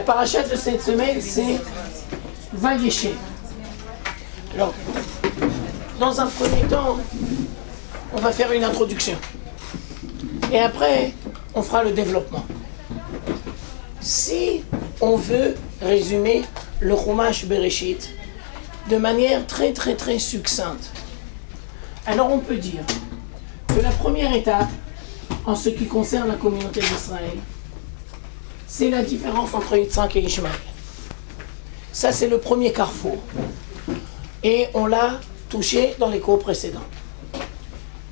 La paracha de cette semaine, c'est Vayeshev. Alors, dans un premier temps, on va faire une introduction. Et après, on fera le développement. Si on veut résumer le Chumash Bereshit de manière très succincte, alors on peut dire que la première étape, en ce qui concerne la communauté d'Israël, c'est la différence entre Yitzhak et Ishmaël. Ça, c'est le premier carrefour. Et on l'a touché dans les cours précédents.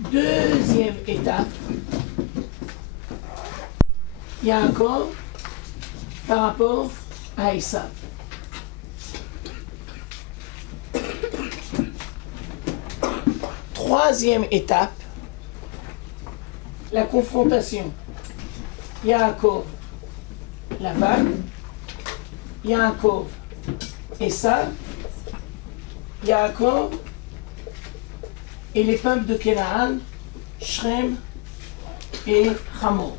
Deuxième étape, Yaakov par rapport à Esav. Troisième étape, la confrontation. Yaakov, Lavan, Yaakov, Esav, Yaakov et les peuples de Canaan, Shrem et Hamor.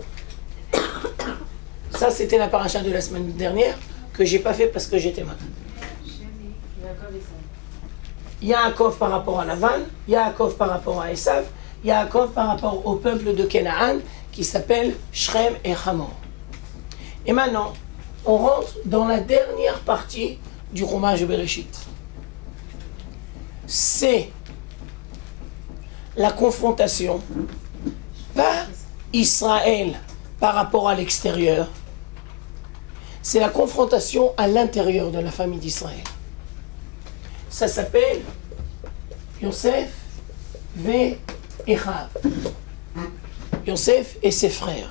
Ça, c'était la paracha de la semaine dernière que j'ai pas fait parce que j'étais malade. Yaakov par rapport à Lavan, Yaakov par rapport à Esav, Yaakov par rapport au peuple de Canaan qui s'appelle Shrem et Hamor. Et maintenant, on rentre dans la dernière partie du Chumash Bereshit. C'est la confrontation, pas Israël par rapport à l'extérieur, c'est la confrontation à l'intérieur de la famille d'Israël. Ça s'appelle Yosef et Echav. Yosef et ses frères.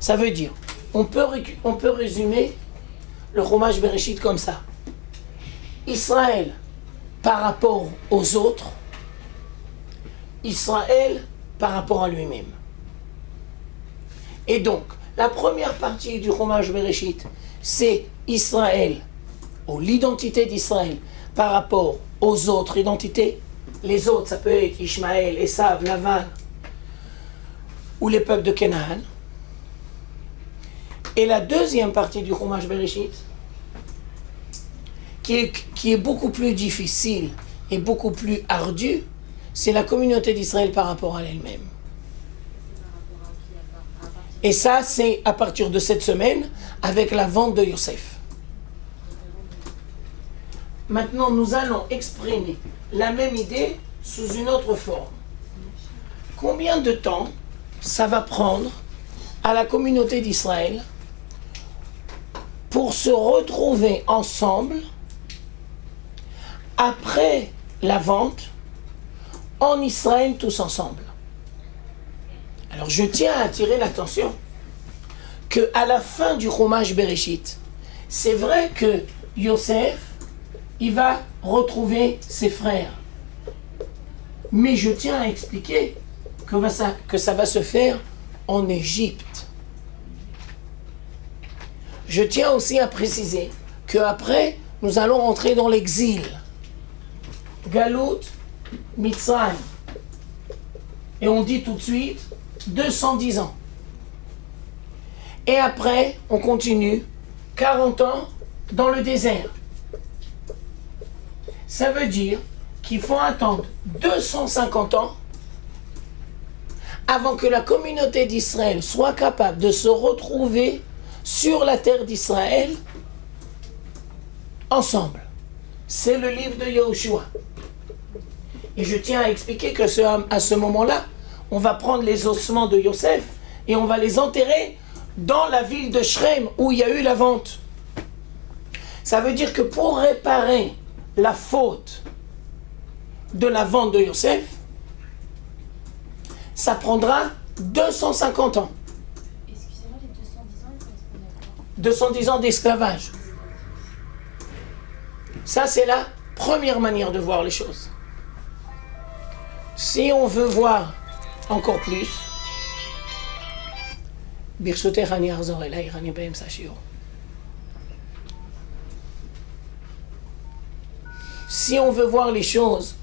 Ça veut dire, on peut résumer le Chumash Bereshit comme ça. Israël par rapport aux autres, Israël par rapport à lui-même. Et donc, la première partie du Chumash Bereshit, c'est Israël, ou l'identité d'Israël par rapport aux autres identités. Les autres, ça peut être Ishmaël, Esav, Lavan, ou les peuples de Canaan. Et la deuxième partie du Chumash Bereshit, qui est beaucoup plus difficile et beaucoup plus ardue, c'est la communauté d'Israël par rapport à elle-même. Et ça, c'est à partir de cette semaine, avec la vente de Yosef. Maintenant, nous allons exprimer la même idée sous une autre forme. Combien de temps ça va prendre à la communauté d'Israël pour se retrouver ensemble après la vente en Israël tous ensemble? Alors je tiens à attirer l'attention qu'à la fin du Chumash Bereshit, c'est vrai que Yosef, il va retrouver ses frères. Mais je tiens à expliquer que ça va se faire en Égypte. Je tiens aussi à préciser qu'après, nous allons entrer dans l'exil. Galout, Mitzrayim. Et on dit tout de suite 210 ans. Et après, on continue 40 ans dans le désert. Ça veut dire qu'il faut attendre 250 ans avant que la communauté d'Israël soit capable de se retrouver sur la terre d'Israël ensemble. C'est le livre de Yahushua. Et je tiens à expliquer que à ce moment-là, on va prendre les ossements de Yosef et on va les enterrer dans la ville de Shrem où il y a eu la vente. Ça veut dire que pour réparer la faute de la vente de Yosef, ça prendra 250 ans. Excusez-moi, les 210 ans, ils correspondent à quoi? 210 ans d'esclavage. Ça, c'est la première manière de voir les choses. Si on veut voir encore plus, si on veut voir les choses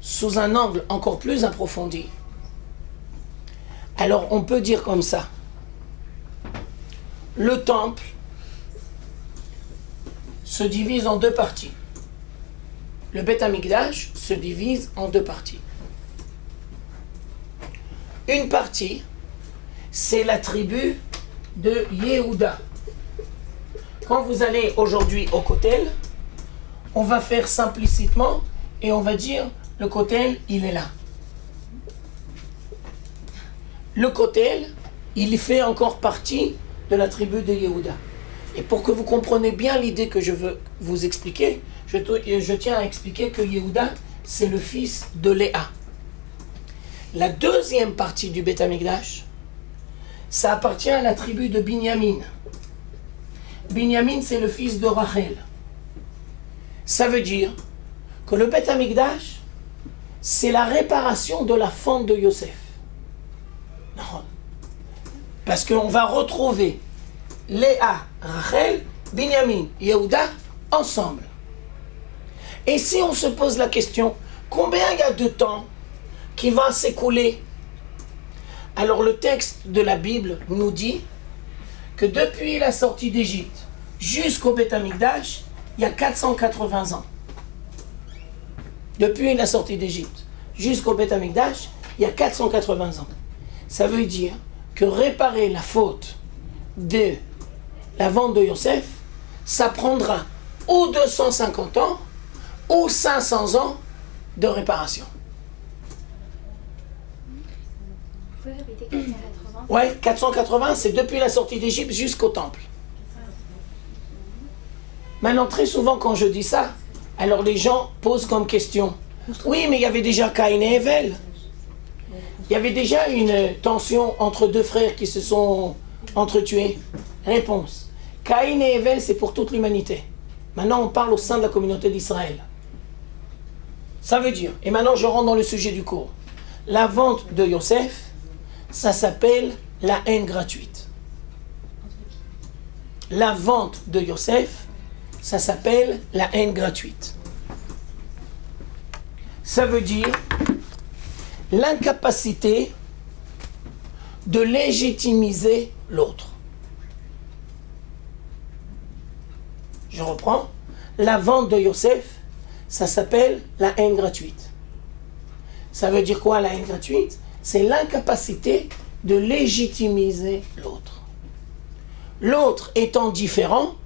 sous un angle encore plus approfondi, alors on peut dire comme ça. Le temple se divise en deux parties. Le Beth Amikdash se divise en deux parties. Une partie, c'est la tribu de Yehuda. Quand vous allez aujourd'hui au Kotel, on va faire simplicitement et on va dire le Kotel, il est là. Le Kotel, il fait encore partie de la tribu de Yehuda. Et pour que vous compreniez bien l'idée que je veux vous expliquer, je tiens à expliquer que Yehuda, c'est le fils de Léa. La deuxième partie du Beth Amikdash, ça appartient à la tribu de Binyamin. Binyamin, c'est le fils de Rachel. Ça veut dire que le Beth Amikdash, c'est la réparation de la fente de Yosef. Non. Parce qu'on va retrouver Léa, Rachel, Binyamin, Yehuda ensemble. Et si on se pose la question, combien il y a de temps qui va s'écouler? Alors le texte de la Bible nous dit que depuis la sortie d'Égypte jusqu'au Beth Amikdash, il y a 480 ans. Depuis la sortie d'Égypte jusqu'au Beth Amikdash, il y a 480 ans. Ça veut dire que réparer la faute de la vente de Yosef, ça prendra ou 250 ans ou 500 ans de réparation. Vous pouvez répéter 480? Ouais, 480, c'est depuis la sortie d'Égypte jusqu'au temple. Maintenant, très souvent, quand je dis ça, alors les gens posent comme question, oui, mais il y avait déjà Caïn et Hevel. Il y avait déjà une tension entre deux frères qui se sont entretués. Réponse. Caïn et Hevel, c'est pour toute l'humanité. Maintenant, on parle au sein de la communauté d'Israël. Ça veut dire, et maintenant je rentre dans le sujet du cours, la vente de Yosef, ça s'appelle la haine gratuite. La vente de Yosef, ça s'appelle la haine gratuite. Ça veut dire l'incapacité de légitimiser l'autre. Je reprends. La vente de Yosef, ça s'appelle la haine gratuite. Ça veut dire quoi la haine gratuite? C'est l'incapacité de légitimiser l'autre. L'autre étant différent,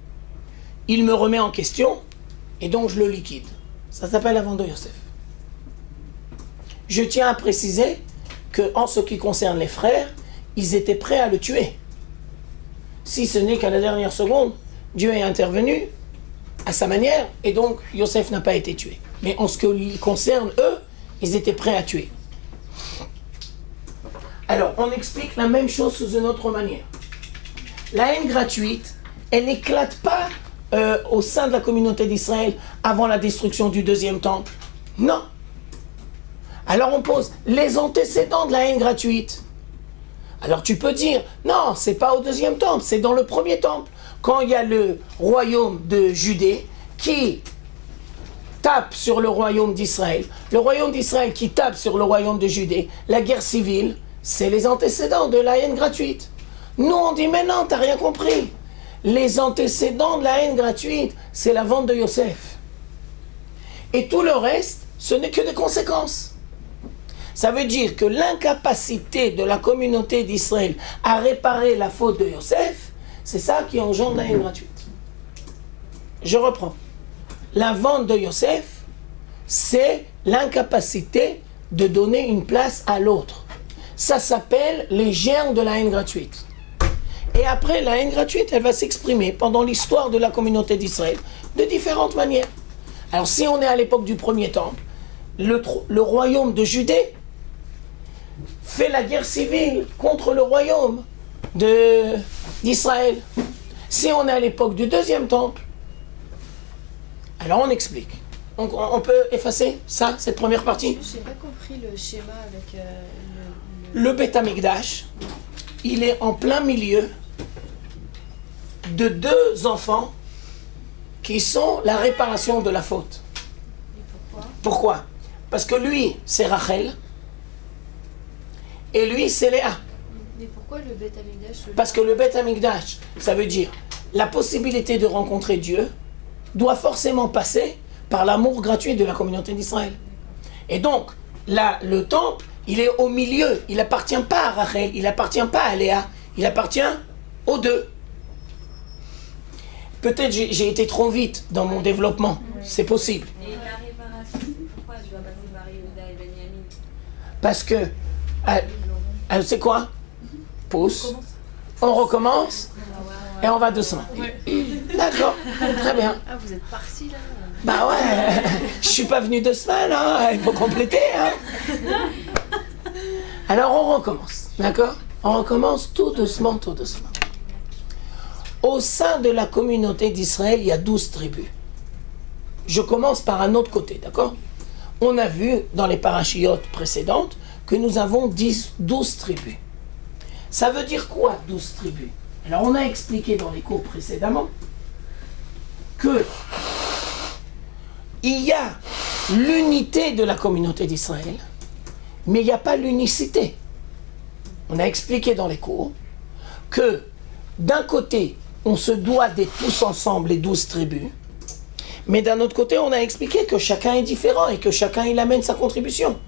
il me remet en question et donc je le liquide. Ça s'appelle la vente de Yosef. Je tiens à préciser qu'en ce qui concerne les frères, ils étaient prêts à le tuer. Si ce n'est qu'à la dernière seconde, Dieu est intervenu à sa manière et donc Yosef n'a pas été tué. Mais en ce qui concerne eux, ils étaient prêts à tuer. Alors, on explique la même chose sous une autre manière. La haine gratuite, elle n'éclate pas au sein de la communauté d'Israël avant la destruction du deuxième temple. Non. Alors on pose les antécédents de la haine gratuite. Alors tu peux dire, non, c'est pas au deuxième temple, c'est dans le premier temple. Quand il y a le royaume de Judée qui tape sur le royaume d'Israël, le royaume d'Israël qui tape sur le royaume de Judée, la guerre civile, c'est les antécédents de la haine gratuite. Nous on dit, mais non, t'as rien compris. Les antécédents de la haine gratuite, c'est la vente de Yosef. Et tout le reste, ce n'est que des conséquences. Ça veut dire que l'incapacité de la communauté d'Israël à réparer la faute de Yosef, c'est ça qui engendre la haine gratuite. Je reprends. La vente de Yosef, c'est l'incapacité de donner une place à l'autre. Ça s'appelle les germes de la haine gratuite. Et après, la haine gratuite, elle va s'exprimer pendant l'histoire de la communauté d'Israël de différentes manières. Alors si on est à l'époque du premier temple, le royaume de Judée fait la guerre civile contre le royaume d'Israël. Si on est à l'époque du deuxième temple, alors on explique. On peut effacer ça, cette première partie? Je n'ai pas compris le schéma avec le Beth Amikdash, il est en plein milieu de deux enfants qui sont la réparation de la faute. Et pourquoi? Pourquoi? Parce que lui, c'est Rachel, et lui, c'est Léa. Mais pourquoi le Beth Amikdash? Parce que le Beth Amikdash, ça veut dire la possibilité de rencontrer Dieu doit forcément passer par l'amour gratuit de la communauté d'Israël. Et donc, là, le temple, il est au milieu. Il n'appartient pas à Rachel, il n'appartient pas à Léa, il appartient aux deux. Peut-être j'ai été trop vite dans mon développement, c'est possible. Et la réparation, pourquoi je dois passer par Yehuda et Benyamin? Parce que, c'est quoi? Pousse, on recommence et on va doucement. D'accord, très bien. Ah, vous êtes parti là? Bah ouais, je suis pas venu 2 semaines, hein, il faut compléter. Hein. Alors on recommence, d'accord? On recommence tout doucement, tout doucement. Au sein de la communauté d'Israël, il y a 12 tribus. Je commence par un autre côté, d'accord? On a vu dans les parachiotes précédentes que nous avons 12 tribus. Ça veut dire quoi, 12 tribus? Alors on a expliqué dans les cours précédemment que il y a l'unité de la communauté d'Israël, mais il n'y a pas l'unicité. On a expliqué dans les cours que d'un côté, on se doit d'être tous ensemble, les 12 tribus, mais d'un autre côté, on a expliqué que chacun est différent et que chacun il amène sa contribution.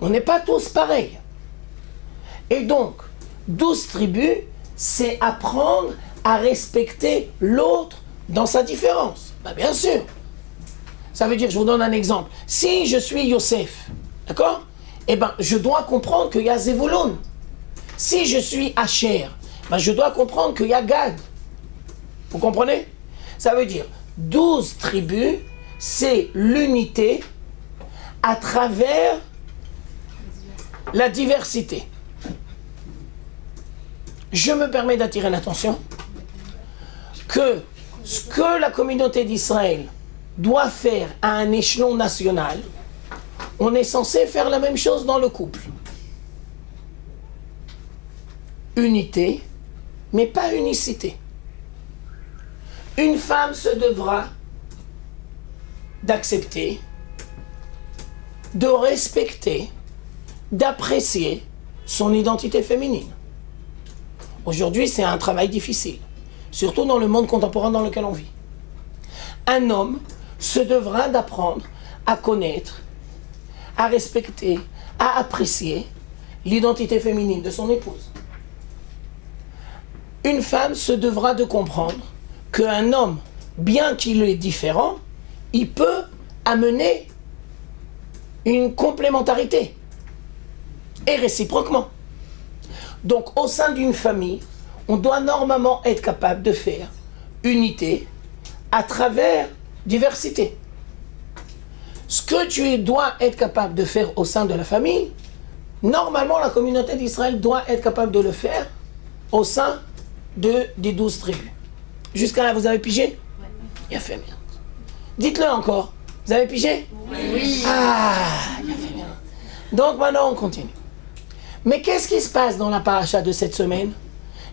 On n'est pas tous pareils. Et donc, 12 tribus, c'est apprendre à respecter l'autre dans sa différence. Ben, bien sûr. Ça veut dire, je vous donne un exemple. Si je suis Yosef, d'accord? Eh bien, je dois comprendre qu'il y a Zevulun. Si je suis Asher, ben, je dois comprendre qu'il y a Gad. Vous comprenez? Ça veut dire, 12 tribus, c'est l'unité à travers la diversité. Je me permets d'attirer l'attention que ce que la communauté d'Israël doit faire à un échelon national, on est censé faire la même chose dans le couple. Unité, mais pas unicité. Une femme se devra d'accepter, de respecter, d'apprécier son identité féminine. Aujourd'hui, c'est un travail difficile, surtout dans le monde contemporain dans lequel on vit. Un homme se devra d'apprendre à connaître, à respecter, à apprécier l'identité féminine de son épouse. Une femme se devra de comprendre qu'un homme, bien qu'il est différent, il peut amener une complémentarité, et réciproquement. Donc, au sein d'une famille, on doit normalement être capable de faire unité à travers diversité. Ce que tu dois être capable de faire au sein de la famille, normalement, la communauté d'Israël doit être capable de le faire au sein des 12 tribus. Jusqu'à là, vous avez pigé? Il a fait bien. Dites-le encore. Vous avez pigé? Oui. Ah, il a fait bien. Donc maintenant, on continue. Mais qu'est-ce qui se passe dans la paracha de cette semaine?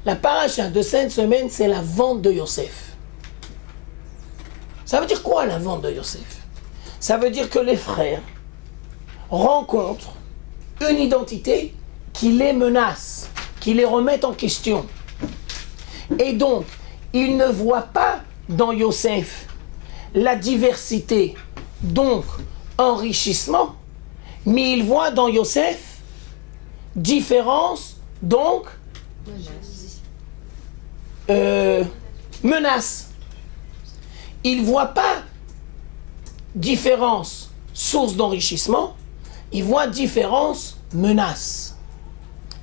La paracha de cette semaine, c'est la vente de Yosef. Ça veut dire quoi, la vente de Yosef? Ça veut dire que les frères rencontrent une identité qui les menace, qui les remet en question. Et donc, ils ne voient pas dans Yosef la diversité, donc enrichissement, mais ils voient dans Yosef différence, donc menace. Ils ne voient pas différence, source d'enrichissement, ils voient différence, menace.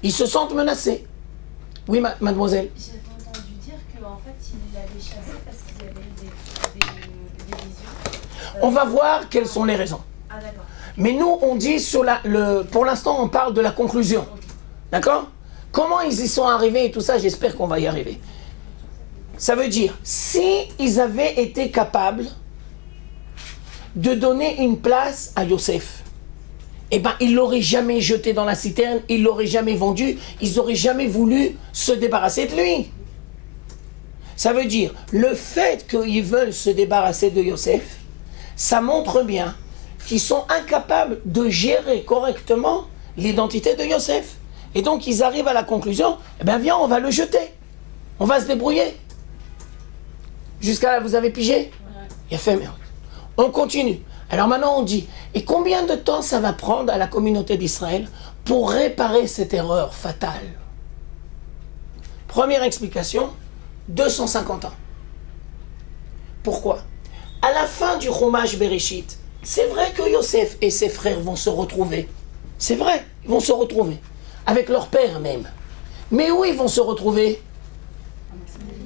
Ils se sentent menacés. Oui, mademoiselle. J'avais entendu dire qu'en fait, il l'avait chassé parce qu'ils avaient eu des visions. On va voir quelles sont les raisons. Ah, d'accord. Mais nous, on dit sur pour l'instant, on parle de la conclusion. D'accord? Comment ils y sont arrivés et tout ça, j'espère qu'on va y arriver. Ça veut dire, si ils avaient été capables de donner une place à Yosef, eh ben, ils ne l'auraient jamais jeté dans la citerne, ils ne l'auraient jamais vendu, ils n'auraient jamais voulu se débarrasser de lui. Ça veut dire, le fait qu'ils veulent se débarrasser de Yosef, ça montre bien qu'ils sont incapables de gérer correctement l'identité de Yosef. Et donc, ils arrivent à la conclusion, eh bien, viens, on va le jeter. On va se débrouiller. Jusqu'à là, vous avez pigé? Il a fait merde. On continue. Alors maintenant on dit, et combien de temps ça va prendre à la communauté d'Israël pour réparer cette erreur fatale? Première explication, 250 ans. Pourquoi? À la fin du Chumash Bereshit, c'est vrai que Yosef et ses frères vont se retrouver. C'est vrai, ils vont se retrouver. Avec leur père même. Mais où ils vont se retrouver?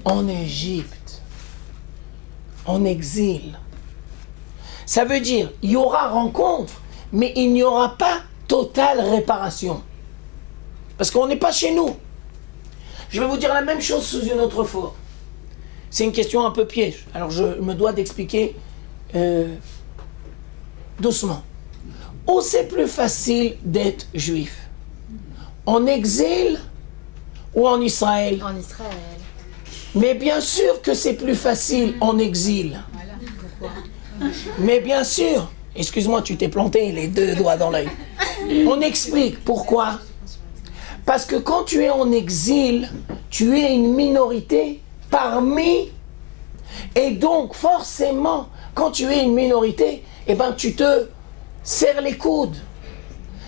En Égypte. En exil. Ça veut dire, il y aura rencontre, mais il n'y aura pas totale réparation. Parce qu'on n'est pas chez nous. Je vais vous dire la même chose sous une autre forme. C'est une question un peu piège. Alors je me dois d'expliquer doucement. Où c'est plus facile d'être juif? En exil ou en Israël? En Israël. Mais bien sûr que c'est plus facile en exil. Voilà. Pourquoi? Mais bien sûr, excuse-moi, tu t'es planté les deux doigts dans l'œil. On explique pourquoi. Parce que quand tu es en exil, tu es une minorité parmi. Et donc, forcément, quand tu es une minorité, eh ben, tu te serres les coudes.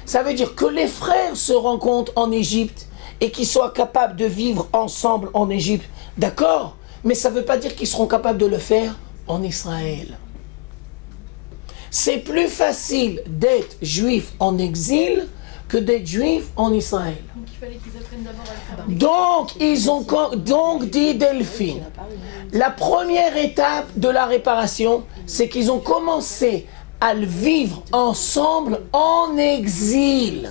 Ça veut dire que les frères se rencontrent en Égypte et qu'ils soient capables de vivre ensemble en Égypte. D'accord? Mais ça ne veut pas dire qu'ils seront capables de le faire en Israël. C'est plus facile d'être juif en exil que d'être juif en Israël. Donc il fallait qu'ils apprennent d'abord à le faire. Donc dit Delphine, la première étape de la réparation, c'est qu'ils ont commencé à le vivre ensemble en exil.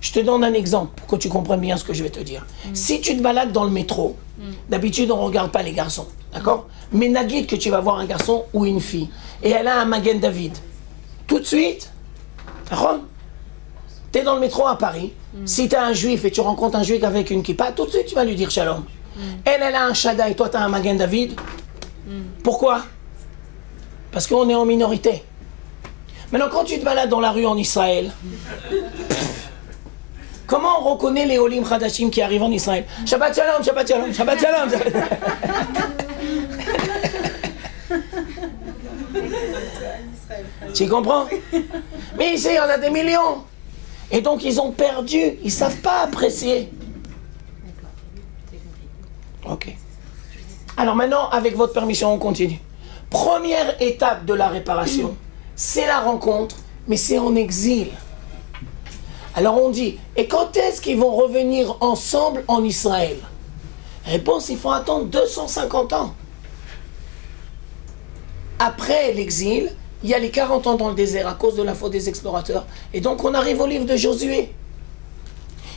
Je te donne un exemple pour que tu comprennes bien ce que je vais te dire. Si tu te balades dans le métro, d'habitude on ne regarde pas les garçons, d'accord? Mais naguide que tu vas voir un garçon ou une fille, et elle a un Magen David. Tout de suite, tu es dans le métro à Paris, si tu es un juif et tu rencontres un juif avec une kippa, tout de suite tu vas lui dire shalom. Elle a un Shaddai et toi tu as un Magen David. Pourquoi? Parce qu'on est en minorité. Maintenant quand tu te balades dans la rue en Israël, comment on reconnaît les Olim Khadashim qui arrivent en Israël? Shabbat shalom, Shabbat shalom, Shabbat shalom. Tu comprends? Mais ici, il y en a des millions. Et donc, ils ont perdu. Ils ne savent pas apprécier. Ok. Alors maintenant, avec votre permission, on continue. Première étape de la réparation, c'est la rencontre, mais c'est en exil. Alors on dit, et quand est-ce qu'ils vont revenir ensemble en Israël? Réponse, il faut attendre 250 ans. Après l'exil, il y a les 40 ans dans le désert à cause de la faute des explorateurs. Et donc on arrive au livre de Josué.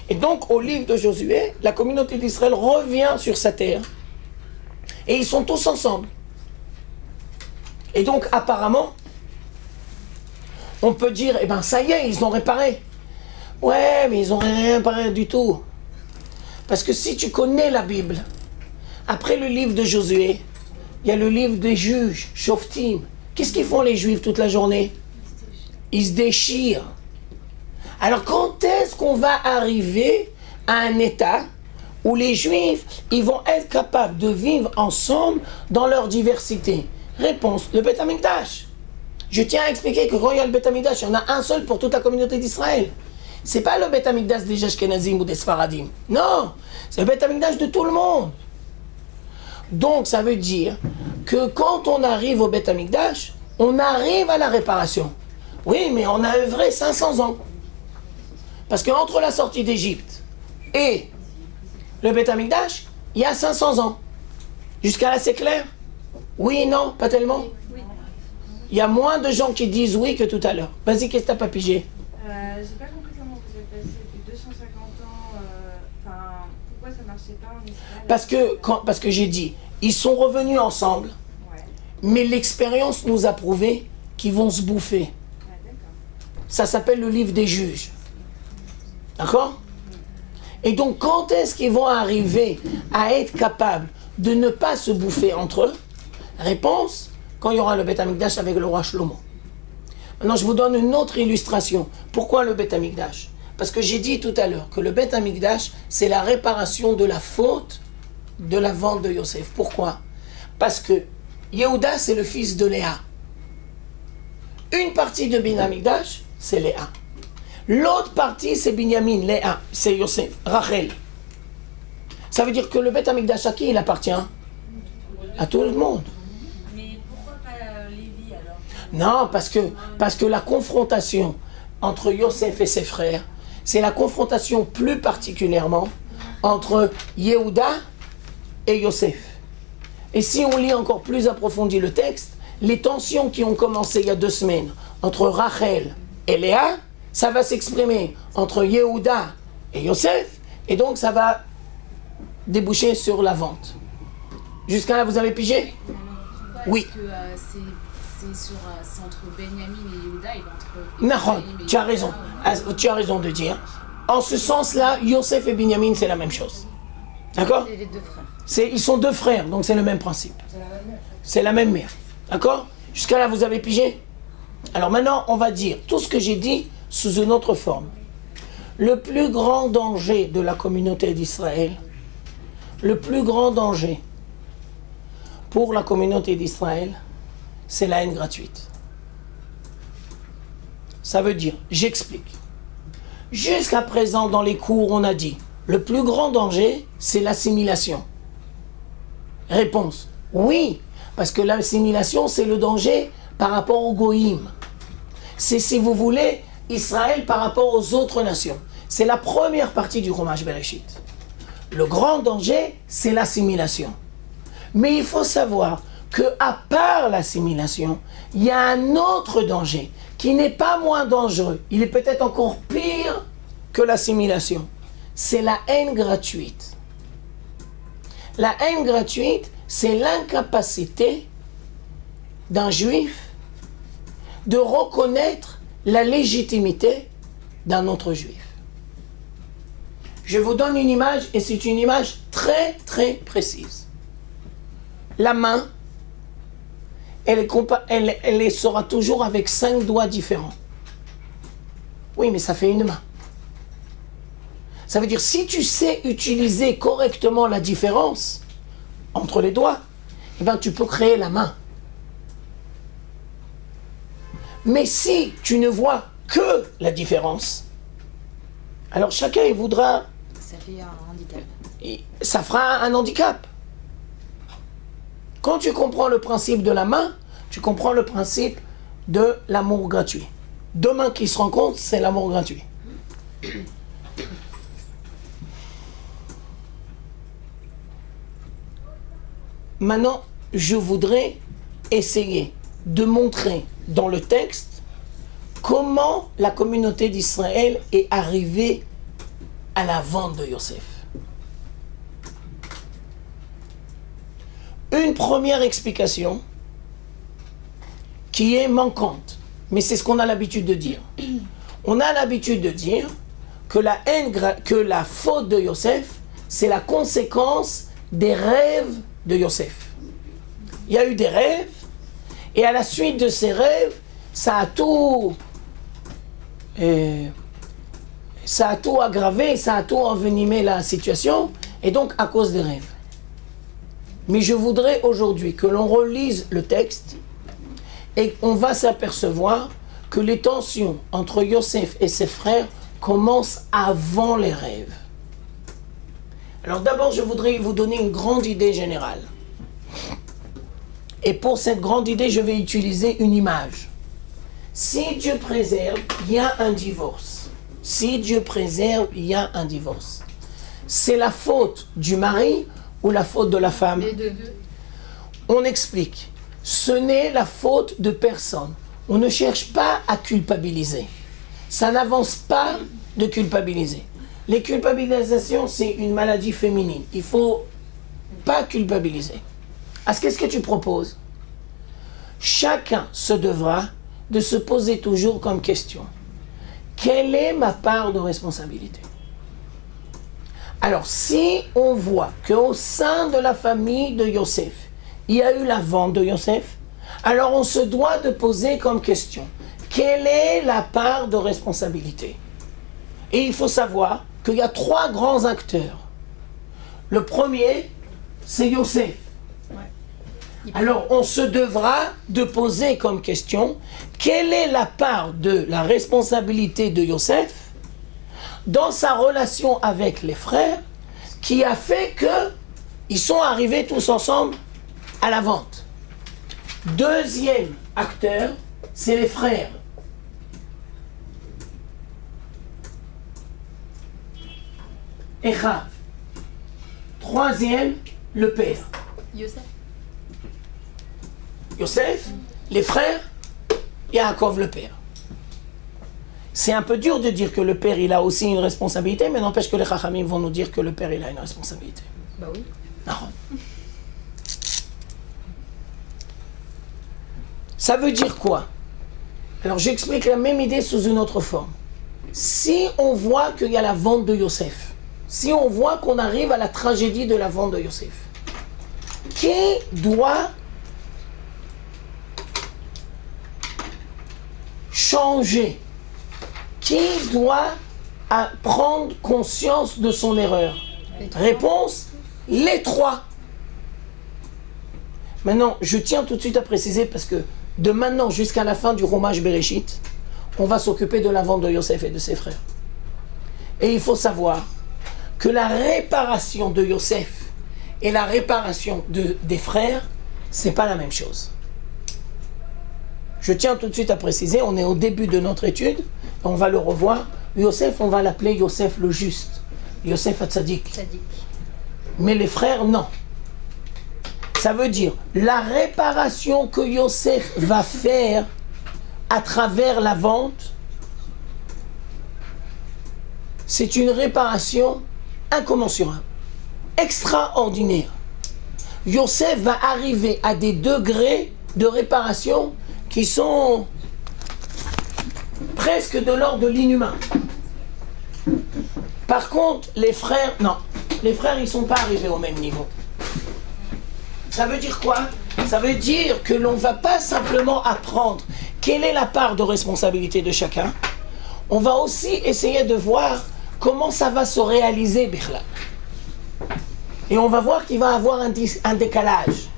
Et donc au livre de Josué, la communauté d'Israël revient sur sa terre. Et ils sont tous ensemble. Et donc apparemment, on peut dire, eh ben ça y est, ils ont réparé. Ouais, mais ils n'ont rien réparé du tout. Parce que si tu connais la Bible, après le livre de Josué, il y a le livre des juges, Shoftim. Qu'est-ce qu'ils font les Juifs toute la journée? Ils se déchirent. Alors quand est-ce qu'on va arriver à un état où les Juifs, ils vont être capables de vivre ensemble dans leur diversité? Réponse, le Beth Amikdash. Je tiens à expliquer que quand il y a le Beth Amikdash, il y en a un seul pour toute la communauté d'Israël. C'est pas le Beth Amikdash des Ashkenazim ou des Sfaradim. Non, c'est le Beth Amikdash de tout le monde. Donc ça veut dire que quand on arrive au Beth Amikdash, on arrive à la réparation. Oui, mais on a œuvré 500 ans. Parce qu'entre la sortie d'Égypte et le Beth Amikdash, il y a 500 ans. Jusqu'à là, c'est clair? Oui, non, pas tellement? Il y a moins de gens qui disent oui que tout à l'heure. Vas-y, qu'est-ce que t'as pas pigé? J'ai pas compris comment vous êtes passé depuis 250 ans. Pourquoi ça marchait pas en Israël? Parce que j'ai dit, ils sont revenus ensemble, Ouais. mais l'expérience nous a prouvé qu'ils vont se bouffer. Ouais, d'accord. Ça s'appelle le livre des juges. D'accord? Et donc, quand est-ce qu'ils vont arriver à être capables de ne pas se bouffer entre eux? Réponse, quand il y aura le Beth Amikdash avec le roi Shlomo. Maintenant, je vous donne une autre illustration. Pourquoi le Beth Amikdash? Parce que j'ai dit tout à l'heure que le Beth Amikdash, c'est la réparation de la faute de la vente de Yosef. Pourquoi? Parce que Yehuda, c'est le fils de Léa. Une partie de Ben Amikdash, c'est Léa. L'autre partie, c'est Binyamin, Léa, c'est Yosef, Rachel. Ça veut dire que le Beth Amikdash, à qui il appartient? À tout le monde. Mais pourquoi pas Lévi alors? Non, parce que la confrontation entre Yosef et ses frères, c'est la confrontation plus particulièrement entre Yehuda et Yosef. Et si on lit encore plus approfondi le texte, les tensions qui ont commencé il y a 2 semaines entre Rachel et Léa, ça va s'exprimer entre Yehuda et Yosef, et donc ça va déboucher sur la vente. Jusqu'à là, vous avez pigé? Oui. Parce que c'est entre Benjamin et Yehuda et entre... Nahon, tu as raison. Tu as raison de dire. En ce sens-là, Yosef et Binyamin, c'est la même chose. D'accord? C'est les deux frères. Ils sont 2 frères, donc c'est le même principe. C'est la même mère. D'accord? Jusqu'à là, vous avez pigé? Alors maintenant, on va dire tout ce que j'ai dit sous une autre forme. Le plus grand danger de la communauté d'Israël, le plus grand danger pour la communauté d'Israël, c'est la haine gratuite. Ça veut dire, j'explique. Jusqu'à présent, dans les cours, on a dit, le plus grand danger, c'est l'assimilation. Réponse, oui, parce que l'assimilation, c'est le danger par rapport au goïm. C'est, si vous voulez, Israël par rapport aux autres nations. C'est la première partie du Chumash Bereshit. Le grand danger, c'est l'assimilation. Mais il faut savoir qu'à part l'assimilation, il y a un autre danger qui n'est pas moins dangereux. Il est peut-être encore pire que l'assimilation. C'est la haine gratuite. La haine gratuite, c'est l'incapacité d'un juif de reconnaître la légitimité d'un autre juif. Je vous donne une image, et c'est une image très très précise. La main, elle sera toujours avec 5 doigts différents. Oui, mais ça fait une main. Ça veut dire, si tu sais utiliser correctement la différence entre les doigts, eh bien, tu peux créer la main. Mais si tu ne vois que la différence, alors chacun il voudra... Ça fait un handicap. Ça fera un handicap. Quand tu comprends le principe de la main, tu comprends le principe de l'amour gratuit. 2 mains qui se rencontrent, c'est l'amour gratuit. Maintenant, je voudrais essayer de montrer dans le texte comment la communauté d'Israël est arrivée à la vente de Yosef. Une première explication qui est manquante, mais c'est ce qu'on a l'habitude de dire. On a l'habitude de dire que la faute de Yosef, c'est la conséquence des rêves de Yosef. Il y a eu des rêves, et à la suite de ces rêves, ça a tout aggravé, ça a tout envenimé la situation, et donc à cause des rêves. Mais je voudrais aujourd'hui que l'on relise le texte et on va s'apercevoir que les tensions entre Yosef et ses frères commencent avant les rêves. Alors d'abord, je voudrais vous donner une grande idée générale. Et pour cette grande idée, je vais utiliser une image. Si Dieu préserve, il y a un divorce. Si Dieu préserve, il y a un divorce. C'est la faute du mari ou la faute de la femme? Les deux. On explique. Ce n'est la faute de personne. On ne cherche pas à culpabiliser. Ça n'avance pas de culpabiliser. Les culpabilisations, c'est une maladie féminine. Il ne faut pas culpabiliser. Qu'est-ce que tu proposes? Chacun se devra de se poser toujours comme question. Quelle est ma part de responsabilité? Alors, si on voit qu'au sein de la famille de Yosef, il y a eu la vente de Yosef, alors on se doit de poser comme question, quelle est la part de responsabilité? Et il faut savoir qu'il y a 3 grands acteurs. Le premier, c'est Yosef. Alors, on se devra de poser comme question, quelle est la part de la responsabilité de Yosef dans sa relation avec les frères qui a fait qu'ils sont arrivés tous ensemble à la vente. Deuxième acteur, c'est les frères. Echav. Troisième, le père. Yosef. Yosef, les frères, Yaakov le père. C'est un peu dur de dire que le père il a aussi une responsabilité, mais n'empêche que les Chachamim vont nous dire que le père il a une responsabilité. Bah oui. Non. Ça veut dire quoi? Alors j'explique la même idée sous une autre forme. Si on voit qu'il y a la vente de Yosef, si on voit qu'on arrive à la tragédie de la vente de Yosef, qui doit changer? Qui doit prendre conscience de son erreur? Réponse, les trois. Maintenant, je tiens tout de suite à préciser parce que de maintenant jusqu'à la fin du Chumash Bereshit, on va s'occuper de la vente de Yosef et de ses frères. Et il faut savoir que la réparation de Yosef et la réparation des frères, c'est pas la même chose. Je tiens tout de suite à préciser, on est au début de notre étude, on va le revoir. Yosef, on va l'appeler Yosef le juste, Yosef Hatzadik. Mais les frères, non. Ça veut dire, la réparation que Yosef va faire à travers la vente, c'est une réparation incommensurable, extraordinaire. Yosef va arriver à des degrés de réparation qui sont presque de l'ordre de l'inhumain. Par contre, les frères, non. Les frères, ils ne sont pas arrivés au même niveau. Ça veut dire quoi? Ça veut dire que l'on ne va pas simplement apprendre quelle est la part de responsabilité de chacun. On va aussi essayer de voir comment ça va se réaliser, Bichlal. Et on va voir qu'il va y avoir un décalage.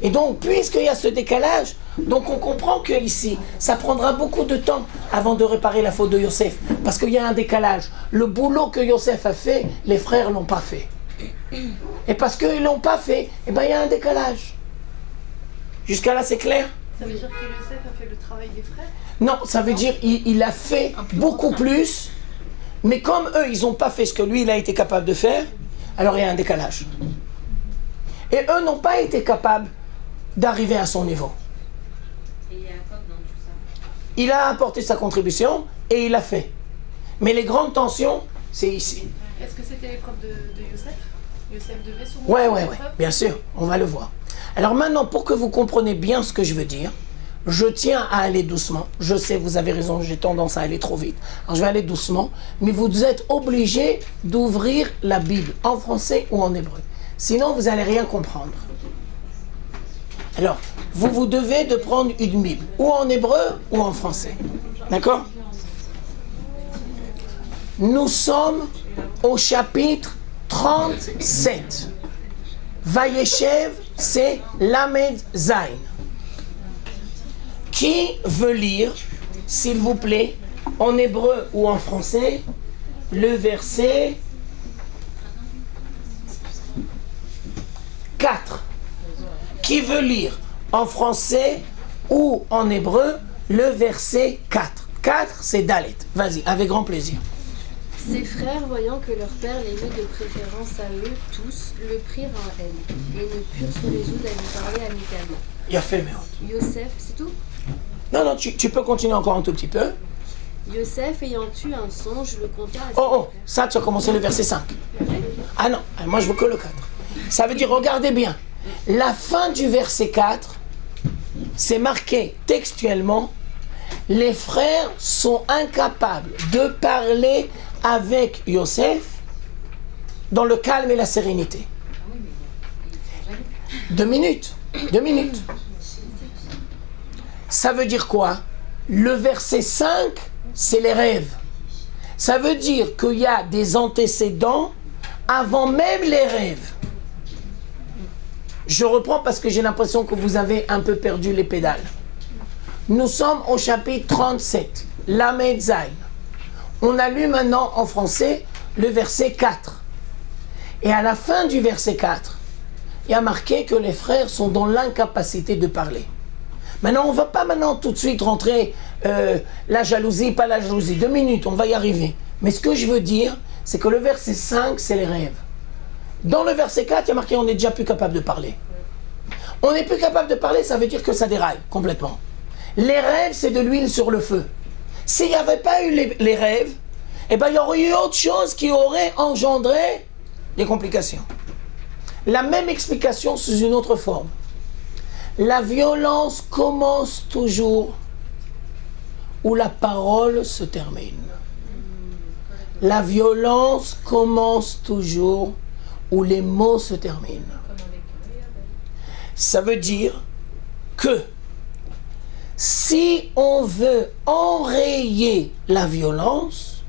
Et donc, puisqu'il y a ce décalage, donc on comprend que ici, ça prendra beaucoup de temps avant de réparer la faute de Yosef. Parce qu'il y a un décalage. Le boulot que Yosef a fait, les frères ne l'ont pas fait. Et parce qu'ils ne l'ont pas fait, eh ben, il y a un décalage. Jusqu'à là, c'est clair? Ça veut dire que Yosef a fait le travail des frères? Non, ça veut dire qu'il a fait beaucoup plus. Mais comme eux, ils n'ont pas fait ce que lui, il a été capable de faire, alors il y a un décalage. Et eux n'ont pas été capables d'arriver à son niveau. Et Yaakov dans tout ça. Il a apporté sa contribution et il l'a fait. Mais les grandes tensions, c'est ici. Est-ce que c'était l'épreuve de Yosef? Yosef devait surmonter Ouais, l'épreuve? bien sûr, on va le voir. Alors maintenant, pour que vous compreniez bien ce que je veux dire, je tiens à aller doucement. Je sais, vous avez raison, j'ai tendance à aller trop vite. Alors je vais aller doucement, mais vous êtes obligés d'ouvrir la Bible en français ou en hébreu. Sinon, vous n'allez rien comprendre. Alors, vous devez de prendre une Bible, ou en hébreu ou en français. D'accord? Nous sommes au chapitre 37. Vayeshev, c'est Lamed Zain. Qui veut lire, s'il vous plaît, en hébreu ou en français, le verset 4? Qui veut lire en français ou en hébreu le verset 4? 4, c'est Dalet. Vas-y, avec grand plaisir. Ses frères, voyant que leur père les mit de préférence à eux tous, le prirent en haine, et ne purent se résoudre à lui parler amicalement. Il a fait, mais... Yosef, c'est tout? Non, tu peux continuer encore un tout petit peu. Yosef, ayant eu un songe, le conta à ses Oh, frères. ça, tu as commencé le verset 5. Ah non, moi je veux que le 4. Ça veut dire, regardez bien, la fin du verset 4, c'est marqué textuellement, les frères sont incapables de parler avec Yosef dans le calme et la sérénité. 2 minutes. Ça veut dire quoi? Le verset 5, c'est les rêves. Ça veut dire qu'il y a des antécédents avant même les rêves. Je reprends parce que j'ai l'impression que vous avez un peu perdu les pédales. Nous sommes au chapitre 37, Lamed Zayn. On a lu maintenant en français le verset 4. Et à la fin du verset 4, il y a marqué que les frères sont dans l'incapacité de parler. Maintenant, on ne va pas maintenant tout de suite rentrer la jalousie, pas la jalousie. 2 minutes, on va y arriver. Mais ce que je veux dire, c'est que le verset 5, c'est les rêves. Dans le verset 4, il y a marqué on n'est déjà plus capable de parler. On n'est plus capable de parler, ça veut dire que ça déraille complètement. Les rêves, c'est de l'huile sur le feu. S'il n'y avait pas eu les rêves, eh ben, il y aurait eu autre chose qui aurait engendré des complications. La même explication sous une autre forme. La violence commence toujours où la parole se termine. La violence commence toujours où les mots se terminent. Ça veut dire que si on veut enrayer la violence,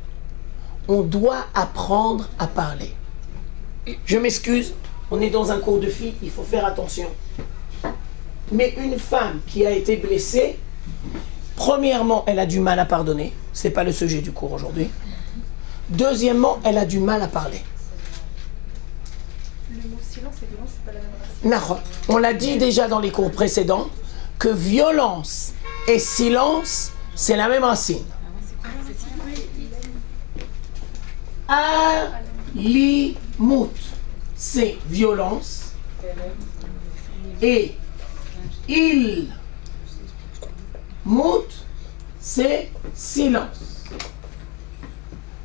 on doit apprendre à parler. Je m'excuse, on est dans un cours de filles, il faut faire attention. Mais une femme qui a été blessée, premièrement, elle a du mal à pardonner. Ce n'est pas le sujet du cours aujourd'hui. Deuxièmement, elle a du mal à parler. Le mot silence et violence, c'est pas la même racine. On l'a dit déjà dans les cours précédents, que violence et silence, c'est la même racine. Alimut, c'est violence. Et il mout, c'est silence.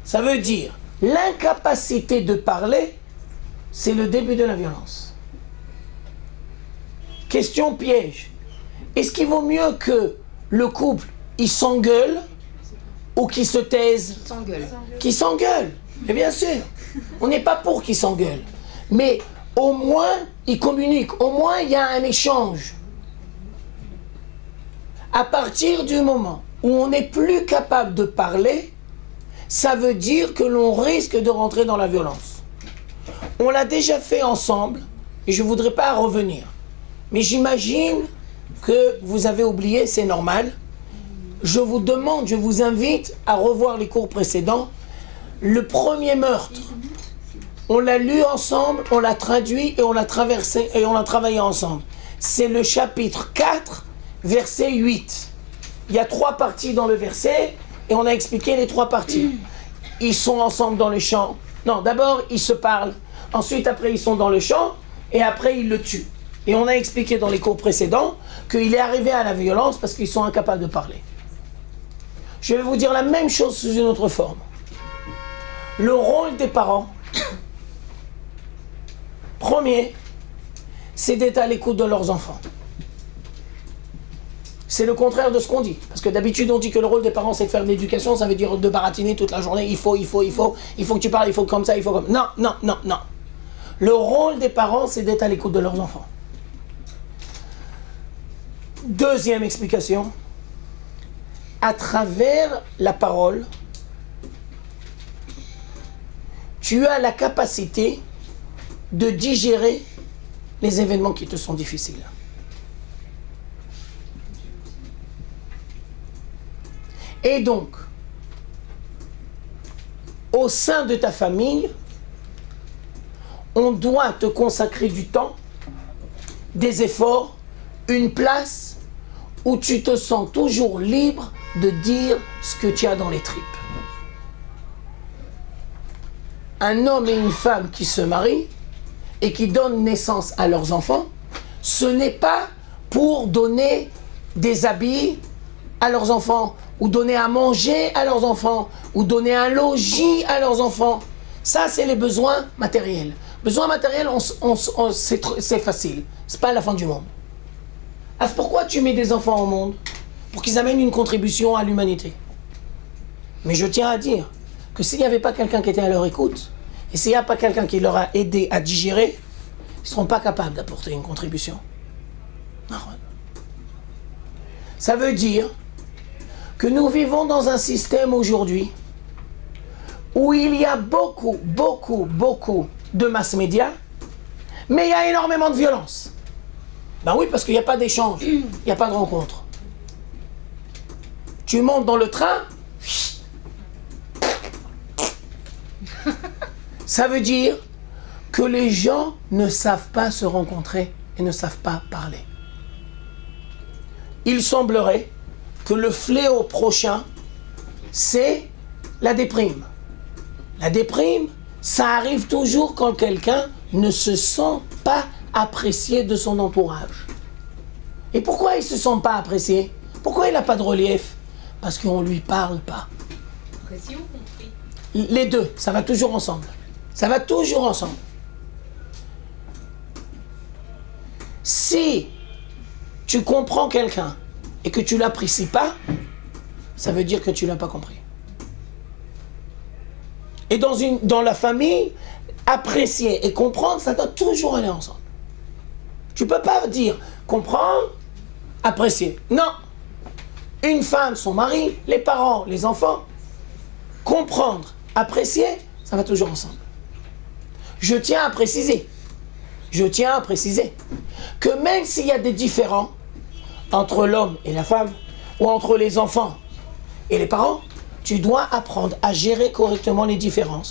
Ça veut dire l'incapacité de parler, c'est le début de la violence. Question piège. Est-ce qu'il vaut mieux que le couple, il s'engueule ou qu'il se taise? Qu'il s'engueule. Mais bien sûr, on n'est pas pour qu'il s'engueule. Mais au moins, il communique. Au moins, il y a un échange. À partir du moment où on n'est plus capable de parler, ça veut dire que l'on risque de rentrer dans la violence. On l'a déjà fait ensemble, et je ne voudrais pas revenir. Mais j'imagine que vous avez oublié, c'est normal. Je vous demande, je vous invite à revoir les cours précédents. Le premier meurtre, on l'a lu ensemble, on l'a traduit et on l'a traversé et on l'a travaillé ensemble. C'est le chapitre 4, verset 8. Il y a 3 parties dans le verset et on a expliqué les 3 parties. Ils sont ensemble dans le champ. Non, d'abord ils se parlent. Ensuite, après, ils sont dans le champ et après, ils le tuent. Et on a expliqué dans les cours précédents qu'il est arrivé à la violence parce qu'ils sont incapables de parler. Je vais vous dire la même chose sous une autre forme. Le rôle des parents, premier, c'est d'être à l'écoute de leurs enfants. C'est le contraire de ce qu'on dit. Parce que d'habitude, on dit que le rôle des parents, c'est de faire de l'éducation, ça veut dire de baratiner toute la journée. Il faut que tu parles, il faut comme ça, il faut comme... Non, non, non, non. Le rôle des parents, c'est d'être à l'écoute de leurs enfants. Deuxième explication, à travers la parole, tu as la capacité de digérer les événements qui te sont difficiles. Et donc, au sein de ta famille, on doit te consacrer du temps, des efforts, une place où tu te sens toujours libre de dire ce que tu as dans les tripes. Un homme et une femme qui se marient et qui donnent naissance à leurs enfants, ce n'est pas pour donner des habits à leurs enfants, ou donner à manger à leurs enfants, ou donner un logis à leurs enfants. Ça, c'est les besoins matériels. Besoins matériels, c'est facile. C'est pas la fin du monde. Alors pourquoi tu mets des enfants au monde? Pour qu'ils amènent une contribution à l'humanité. Mais je tiens à dire que s'il n'y avait pas quelqu'un qui était à leur écoute, et s'il n'y a pas quelqu'un qui leur a aidé à digérer, ils ne seront pas capables d'apporter une contribution. Ça veut dire que nous vivons dans un système aujourd'hui où il y a beaucoup de mass médias, mais il y a énormément de violence. Ben oui, parce qu'il n'y a pas d'échange, il n'y a pas de rencontre. Tu montes dans le train, ça veut dire que les gens ne savent pas se rencontrer et ne savent pas parler. Il semblerait que le fléau prochain, c'est la déprime. La déprime, ça arrive toujours quand quelqu'un ne se sent pas apprécié de son entourage. Et pourquoi il ne se sent pas apprécié? Pourquoi il n'a pas de relief? Parce qu'on ne lui parle pas. Apprécié ou compris? Les deux, ça va toujours ensemble. Ça va toujours ensemble. Si tu comprends quelqu'un et que tu ne l'apprécies pas, ça veut dire que tu ne l'as pas compris. Et dans la famille, apprécier et comprendre, ça doit toujours aller ensemble. Tu ne peux pas dire comprendre, apprécier. Non. Une femme, son mari, les parents, les enfants, comprendre, apprécier, ça va toujours ensemble. Je tiens à préciser que même s'il y a des différends entre l'homme et la femme, ou entre les enfants et les parents, tu dois apprendre à gérer correctement les différences.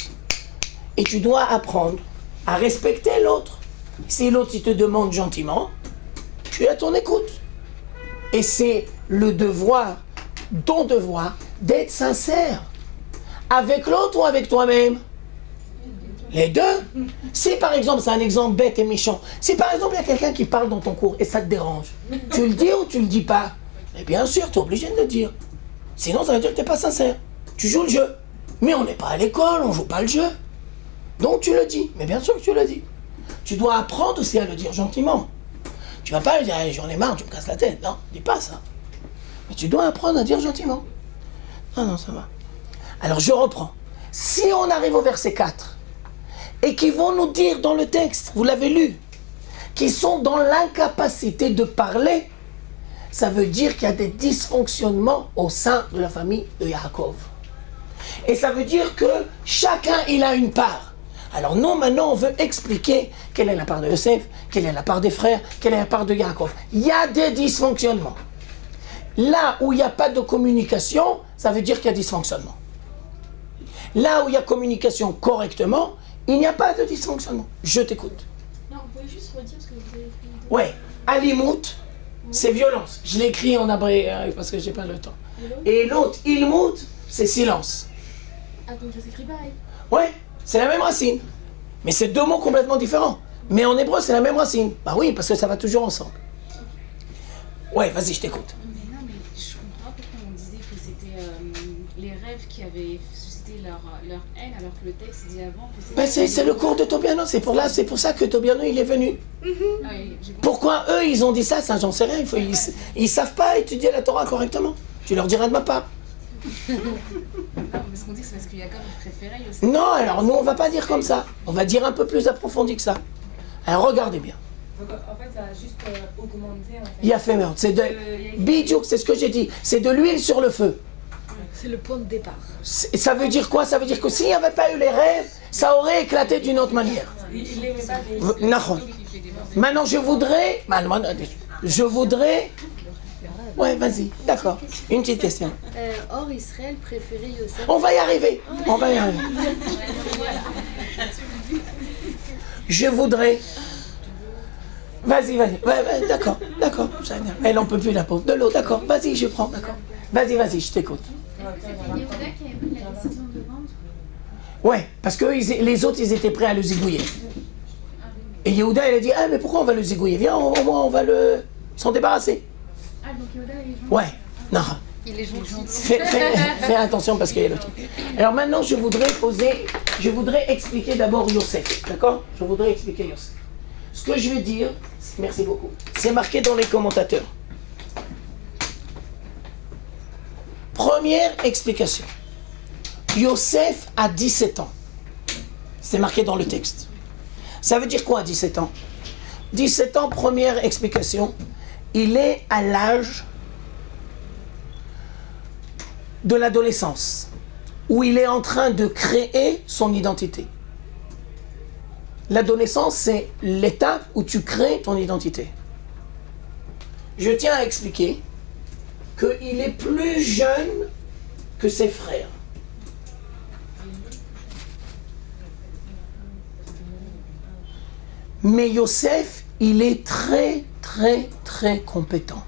Et tu dois apprendre à respecter l'autre. Si l'autre il te demande gentiment, tu es à ton écoute. Et c'est le devoir, ton devoir, d'être sincère. Avec l'autre ou avec toi-même? Les deux. Si par exemple, c'est un exemple bête et méchant, si par exemple il y a quelqu'un qui parle dans ton cours et ça te dérange, tu le dis ou tu le dis pas? Mais bien sûr, tu es obligé de le dire. Sinon, ça veut dire que tu n'es pas sincère. Tu joues le jeu. Mais on n'est pas à l'école, on ne joue pas le jeu. Donc tu le dis. Mais bien sûr que tu le dis. Tu dois apprendre aussi à le dire gentiment. Tu ne vas pas lui dire, hey, j'en ai marre, tu me casses la tête. Non, dis pas ça. Mais tu dois apprendre à dire gentiment. Ah non, ça va. Alors je reprends. Si on arrive au verset 4, et qu'ils vont nous dire dans le texte, vous l'avez lu, qu'ils sont dans l'incapacité de parler, ça veut dire qu'il y a des dysfonctionnements au sein de la famille de Yaakov. Et ça veut dire que chacun, il a une part. Alors nous, maintenant, on veut expliquer quelle est la part de Yosef, quelle est la part des frères, quelle est la part de Yaakov. Il y a des dysfonctionnements. Là où il n'y a pas de communication, ça veut dire qu'il y a dysfonctionnement. Là où il y a communication correctement, il n'y a pas de dysfonctionnement. Je t'écoute. Non, vous pouvez juste redire ce que vous avez écrit. Ouais, Alimout, c'est violence. Je l'ai écrit en abré parce que j'ai pas le temps. Et l'autre, Ilmout, c'est silence. Ah, donc ça s'écrit pareil. Ouais, c'est la même racine. Mais c'est deux mots complètement différents. Mais en hébreu, c'est la même racine. Bah oui, parce que ça va toujours ensemble. Ouais, vas-y, je t'écoute. Mais non, mais je comprends pas pourquoi on disait que c'était les rêves qui avaient suscité leur haine, alors que le texte dit avant que c'était... Ben c'est le cours de Tobiano, c'est pour ça que Tobiano il est venu. Ah oui, j'ai compris. Pourquoi eux ils ont dit ça j'en sais rien, ils savent pas étudier la Torah correctement. Tu leur diras de ma part. Non, mais ce qu'on dit, c'est parce que Yaakov préférait Yosef. Non, alors nous on va pas dire comme ça. On va dire un peu plus approfondi que ça. Alors regardez bien. Donc en fait, ça a juste augmenté. En fait. Il a fait meurtre. C'est de Bidjouk, c'est ce que j'ai dit. C'est de l'huile sur le feu. C'est le point de départ. Ça veut dire quoi? Ça veut dire que s'il n'y avait pas eu les rêves, ça aurait éclaté d'une autre manière. Il n'aimait pas des... Nahon. Maintenant, je voudrais... Ouais, vas-y, d'accord. Une petite question. Or, Israël préférait Yosef. On va y arriver. On va y arriver. Je voudrais... Vas-y. Ouais, d'accord. Ça vient. Elle n'en peut plus, la pauvre. De l'eau, d'accord. Vas-y, je prends, d'accord. Vas-y, je t'écoute. Yehuda qui avait pris la décision de vendre. Ouais, parce que les autres, ils étaient prêts à le zigouiller. Et Yehuda, il a dit, ah, mais pourquoi on va le zigouiller? Viens, au moins, on va s'en débarrasser. Ah, donc Yehuda est gentil. Ouais, non. Il est gentil. Fais attention parce qu'il y a le truc. Alors maintenant, je voudrais expliquer d'abord Yosef, d'accord? Je voudrais expliquer Yosef. Ce que je vais dire, merci beaucoup, c'est marqué dans les commentateurs. Première explication. Yosef a 17 ans. C'est marqué dans le texte. Ça veut dire quoi à 17 ans? 17 ans, première explication, il est à l'âge de l'adolescence, où il est en train de créer son identité. L'adolescence, c'est l'étape où tu crées ton identité. je tiens à expliquer qu'il est plus jeune que ses frères. Mais Yosef, il est très, très, très compétent.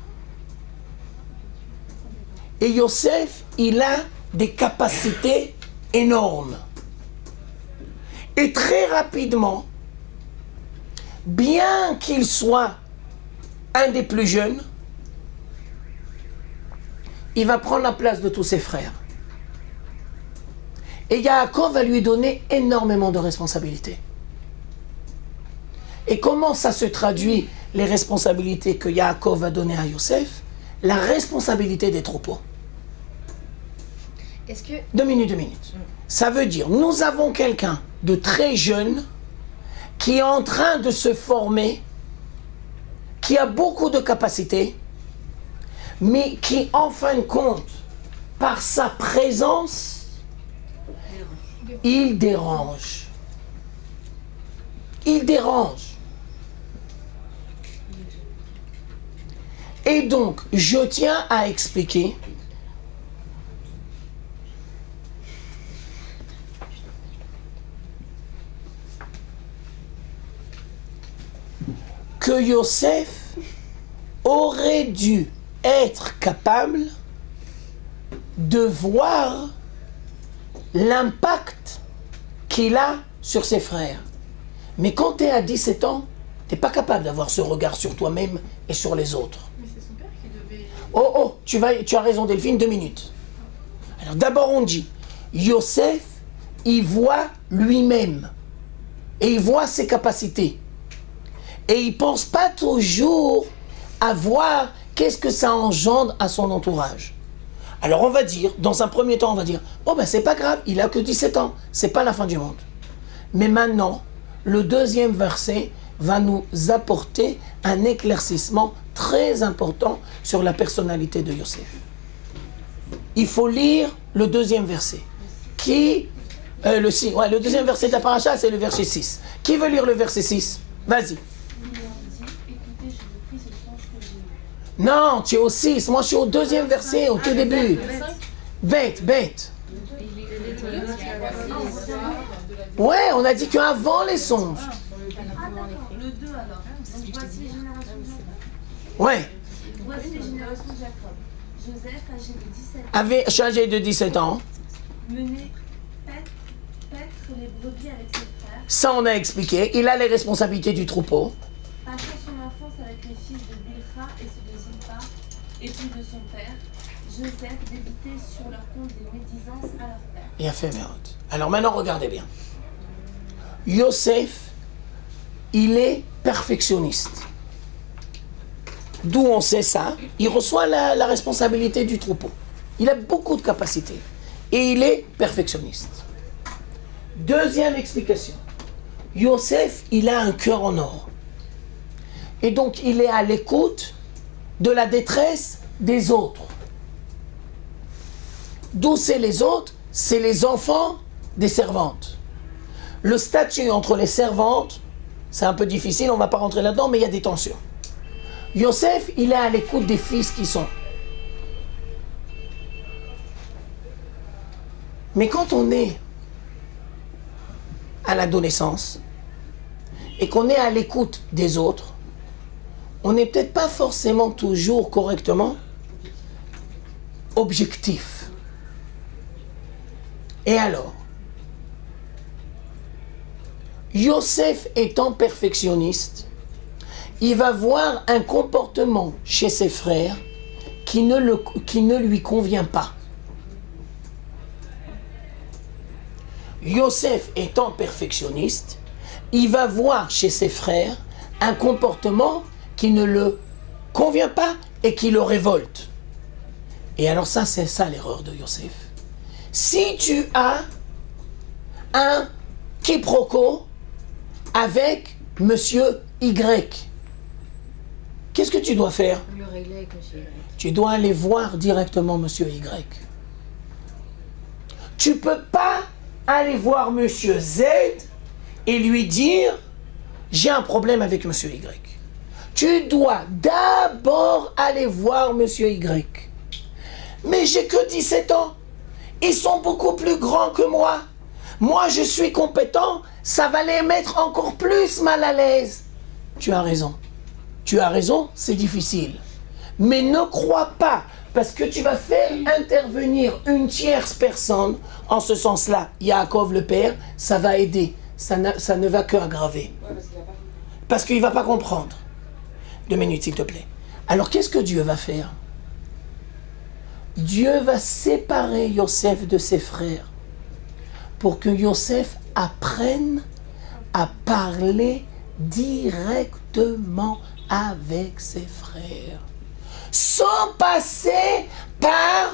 Et Yosef, il a des capacités énormes. Et très rapidement, bien qu'il soit un des plus jeunes, il va prendre la place de tous ses frères. Et Yaakov va lui donner énormément de responsabilités. Et comment ça se traduit, les responsabilités que Yaakov va donner à Yosef? La responsabilité des troupeaux. Est-ce que... 2 minutes. Ça veut dire, nous avons quelqu'un de très jeune qui est en train de se former, qui a beaucoup de capacités, mais qui, en fin de compte, par sa présence, il dérange. Il dérange. Et donc, je tiens à expliquer que Yosef aurait dû être capable de voir l'impact qu'il a sur ses frères. Mais quand tu es à 17 ans, tu n'es pas capable d'avoir ce regard sur toi-même et sur les autres. Mais c'est son père qui devait... Oh, tu as raison Delphine, 2 minutes. Alors d'abord on dit, Yosef, il voit lui-même et il voit ses capacités. Et il ne pense pas toujours à voir qu'est-ce que ça engendre à son entourage. Alors on va dire, dans un premier temps, on va dire, oh ben c'est pas grave, il a que 17 ans, c'est pas la fin du monde. Mais maintenant, le deuxième verset va nous apporter un éclaircissement très important sur la personnalité de Yosef. Il faut lire le deuxième verset. Le deuxième verset de la paracha, c'est le verset 6. Qui veut lire le verset 6? Vas-y. Non, tu es au 6. Moi, je suis au deuxième verset, au tout début. Bête. Ouais, on a dit qu'avant les songes. Le 2 alors. Voici les générations de Jacob. Ouais. Voici les générations de Jacob. Joseph, âgé de 17 ans, Avait âgé de 17 ans. menait paître les brebis avec ses frères, Ça, on a expliqué. Il a les responsabilités du troupeau. passant son enfance avec les fils de Bilha et ceux de Zilpa, époux de son père. Joseph débitait sur leur compte des médisances à leur père. Il a fait merde. Alors maintenant, regardez bien. Yosef, il est perfectionniste. D'où on sait ça? Il reçoit la responsabilité du troupeau. Il a beaucoup de capacités. Et il est perfectionniste. Deuxième explication. Yosef, il a un cœur en or. Et donc, il est à l'écoute de la détresse des autres. D'où c'est les autres? C'est les enfants des servantes. Le statut entre les servantes, c'est un peu difficile, on ne va pas rentrer là-dedans, mais il y a des tensions. Yosef, il est à l'écoute des fils qui sont. Mais quand on est à l'adolescence et qu'on est à l'écoute des autres, on n'est peut-être pas forcément toujours correctement objectif. Et alors, Yosef étant perfectionniste, il va voir un comportement chez ses frères qui ne lui convient pas. Yosef étant perfectionniste, il va voir chez ses frères un comportement qui ne le convient pas et qui le révolte. Et alors ça, c'est ça l'erreur de Yosef. Si tu as un quiproquo avec Monsieur Y, qu'est-ce que tu dois faire? Le régler avec Monsieur Y. Tu dois aller voir directement Monsieur Y. Tu ne peux pas aller voir Monsieur Z et lui dire « J'ai un problème avec Monsieur Y ». tu dois d'abord aller voir Monsieur Y. Mais j'ai que 17 ans. Ils sont beaucoup plus grands que moi. Moi, je suis compétent. Ça va les mettre encore plus mal à l'aise. Tu as raison. Tu as raison, c'est difficile. Mais ne crois pas, parce que tu vas faire intervenir une tierce personne, en ce sens-là, Yaakov le père, ça va aider. Ça ne va que aggraver. Parce qu'il ne va pas comprendre. 2 minutes, s'il te plaît. Alors, qu'est-ce que Dieu va faire? Dieu va séparer Yosef de ses frères pour que Yosef apprenne à parler directement avec ses frères, sans passer par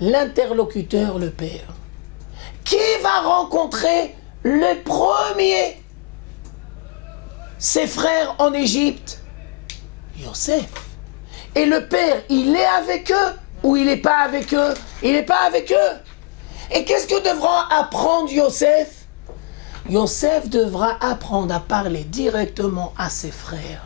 l'interlocuteur, le père. Qui va rencontrer le premier ses frères en Égypte? Yosef. Et le père, il est avec eux ou il n'est pas avec eux? Il n'est pas avec eux. Et qu'est-ce que devra apprendre Yosef? Yosef devra apprendre à parler directement à ses frères.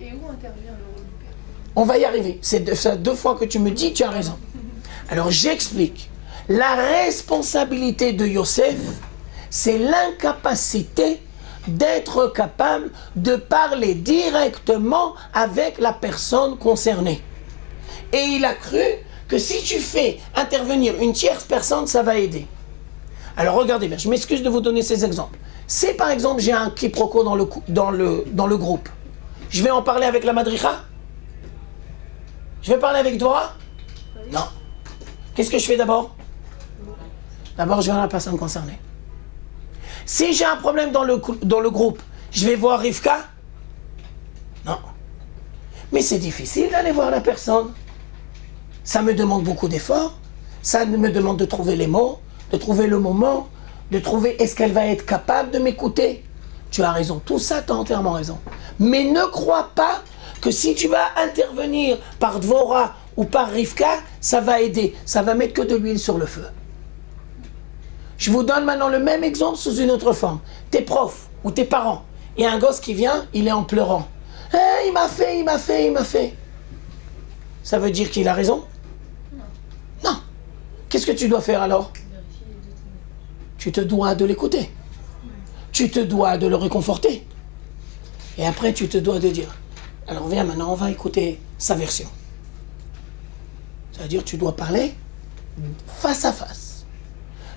Et où intervient le rôle du père? On va y arriver. C'est 2 fois que tu me dis, tu as raison. Alors j'explique. La responsabilité de Yosef, c'est l'incapacité d'être capable de parler directement avec la personne concernée. Et il a cru que si tu fais intervenir une tierce personne, ça va aider. Alors regardez bien, je m'excuse de vous donner ces exemples. Si par exemple j'ai un quiproquo dans le groupe, je vais en parler avec la madricha? Je vais parler avec Dora? Non. Qu'est-ce que je fais d'abord? D'abord je vais voir la personne concernée. Si j'ai un problème dans le groupe, je vais voir Rivka? Non. Mais c'est difficile d'aller voir la personne. Ça me demande beaucoup d'efforts. Ça me demande de trouver les mots, de trouver le moment, de trouver est-ce qu'elle va être capable de m'écouter. Tu as raison. Tout ça, tu as entièrement raison. Mais ne crois pas que si tu vas intervenir par Dvorah ou par Rivka, ça va aider. Ça va mettre que de l'huile sur le feu. Je vous donne maintenant le même exemple sous une autre forme. Tes profs ou tes parents. Il y a un gosse qui vient, il est en pleurant. Eh, il m'a fait, il m'a fait, il m'a fait. Ça veut dire qu'il a raison? Non. Qu'est-ce que tu dois faire alors? Tu te dois de l'écouter. Tu te dois de le réconforter. Et après, tu te dois de dire, alors viens maintenant, on va écouter sa version. C'est-à-dire, tu dois parler face à face.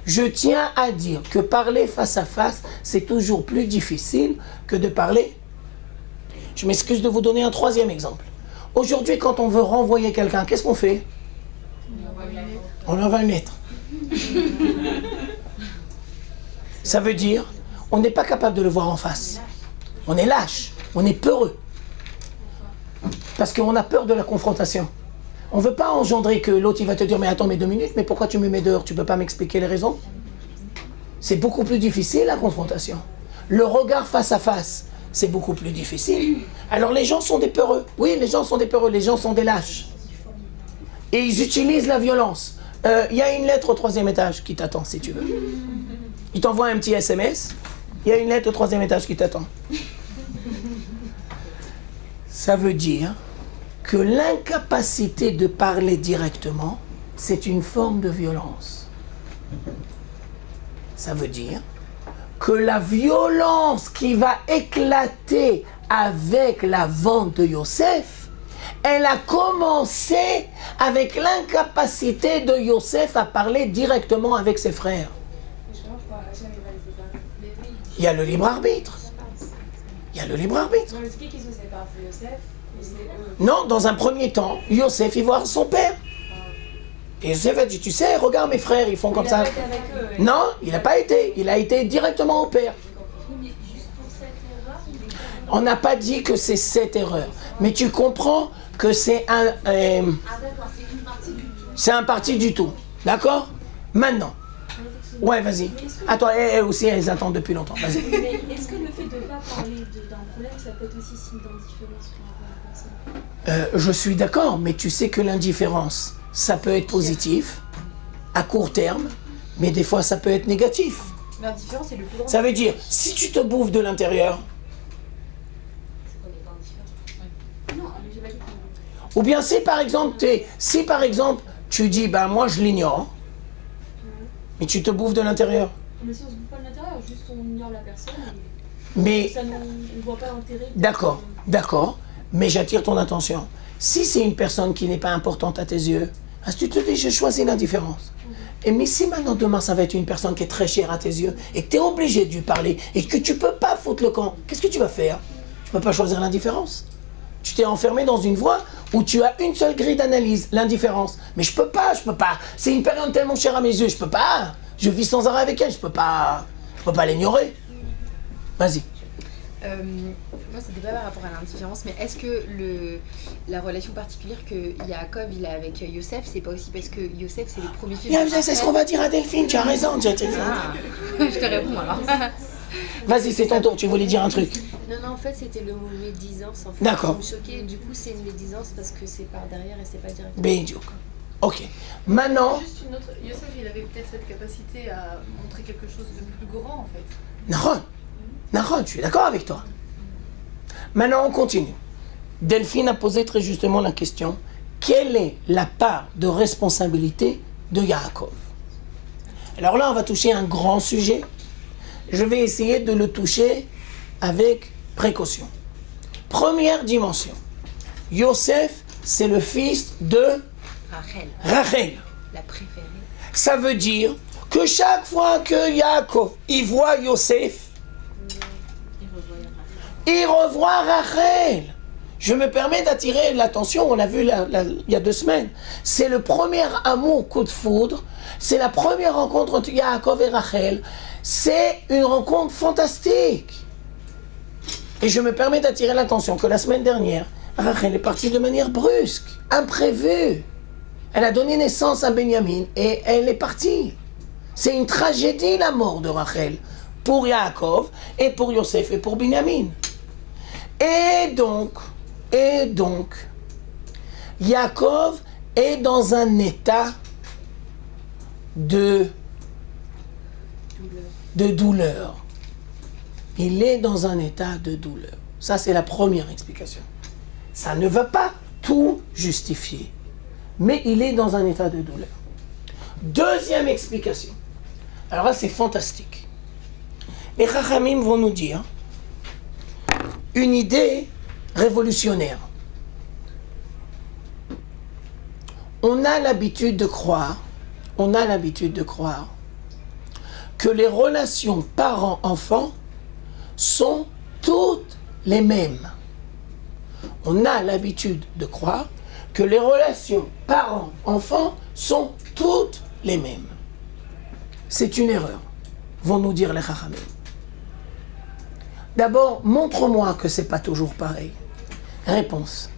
Je tiens à dire que parler face à face, c'est toujours plus difficile que de parler. Je m'excuse de vous donner un 3e exemple. Aujourd'hui, quand on veut renvoyer quelqu'un, qu'est-ce qu'on fait? On lui envoie une lettre. Ça veut dire, on n'est pas capable de le voir en face. On est lâche, on est peureux. Parce qu'on a peur de la confrontation. On ne veut pas engendrer que l'autre il va te dire mais attends mais 2 minutes, mais pourquoi tu me mets dehors? Tu ne peux pas m'expliquer les raisons? C'est beaucoup plus difficile la confrontation. Le regard face à face, c'est beaucoup plus difficile. Alors les gens sont des peureux. Oui, les gens sont des peureux, les gens sont des lâches. Et ils utilisent la violence. Il y a une lettre au 3e étage qui t'attend si tu veux. Il t'envoie un petit SMS. Il y a une lettre au 3e étage qui t'attend. Ça veut dire que l'incapacité de parler directement, c'est une forme de violence. Ça veut dire que la violence qui va éclater avec la vente de Yosef, elle a commencé avec l'incapacité de Yosef à parler directement avec ses frères. Il y a le libre arbitre. Il y a le libre arbitre. Non, dans un premier temps, Yosef, il voit son père. Et Yosef a dit, tu sais, regarde mes frères, ils font comme ça. Non, il n'a pas été. Il a été directement au père. On n'a pas dit que c'est cette erreur. Mais tu comprends que c'est c'est un parti du tout. D'accord? Maintenant. Ouais, vas-y. Attends, elles aussi, elles attendent depuis longtemps. Vas-y. Mais est-ce que le fait de ne pas parler d'un problème, ça peut être aussi signe d'indifférence par rapport à la personne? Je suis d'accord, mais tu sais que l'indifférence, ça peut être positif, à court terme, mais des fois, ça peut être négatif. L'indifférence est le plus grand. Ça veut dire, si tu te bouffes de l'intérieur, Non, mais j'ai pas dit ou bien si par exemple, tu dis, ben moi je l'ignore, mais tu te bouffes de l'intérieur. Mais si on se bouffe pas de l'intérieur, juste on ignore la personne. Mais, Ça, on ne voit pas l'intérêt. d'accord, mais j'attire ton attention. Si c'est une personne qui n'est pas importante à tes yeux, est-ce que tu te dis, je choisis l'indifférence. Et mais si maintenant, demain, ça va être une personne qui est très chère à tes yeux, et que tu es obligé de lui parler, et que tu peux pas foutre le camp, qu'est-ce que tu vas faire? Tu peux pas choisir l'indifférence. Tu t'es enfermé dans une voie où tu as une seule grille d'analyse, l'indifférence. Mais je peux pas. C'est une période tellement chère à mes yeux, je peux pas. Je vis sans arrêt avec elle, je peux pas l'ignorer. Vas-y. Moi, c'était pas par rapport à l'indifférence, mais est-ce que la relation particulière que Yaakov il a avec Yosef, c'est pas aussi parce que Yosef c'est le premier fils de Rachel? C'est ce qu'on va dire à Delphine, tu as raison. Ah, je te réponds alors. Vas-y, c'est ton tour, tu voulais dire un truc. Non, en fait, c'était le mot médisance. En fait. D'accord. Ça me choquait. Du coup, c'est une médisance parce que c'est par derrière et c'est pas directement. Bédiouk. Ok. Maintenant, Juste une autre. Yosef, il avait peut-être cette capacité à montrer quelque chose de plus grand en fait. Nahon, je suis d'accord avec toi. Maintenant, on continue. Delphine a posé très justement la question, quelle est la part de responsabilité de Yaakov? Alors là, on va toucher un grand sujet. Je vais essayer de le toucher avec précaution. Première dimension. Yosef, c'est le fils de Rachel. La préférée. Ça veut dire que chaque fois que Yaakov il voit Yosef, il revoit Rachel. Je me permets d'attirer l'attention, on l'a vu il y a 2 semaines. C'est le premier amour coup de foudre, c'est la première rencontre entre Yaakov et Rachel. C'est une rencontre fantastique. Et je me permets d'attirer l'attention que la semaine dernière, Rachel est partie de manière brusque, imprévue. Elle a donné naissance à Benjamin et elle est partie. C'est une tragédie la mort de Rachel pour Yaakov et pour Yosef et pour Benjamin. Et donc, Yaakov est dans un état de douleur. Il est dans un état de douleur. Ça, c'est la première explication. Ça ne va pas tout justifier. Mais il est dans un état de douleur. Deuxième explication. Alors là, c'est fantastique. Les Chachamim vont nous dire une idée révolutionnaire. On a l'habitude de croire que les relations parents-enfants sont toutes les mêmes. On a l'habitude de croire que les relations parents-enfants sont toutes les mêmes. C'est une erreur, vont nous dire les Chachamim. D'abord, montre-moi que c'est pas toujours pareil. Réponse.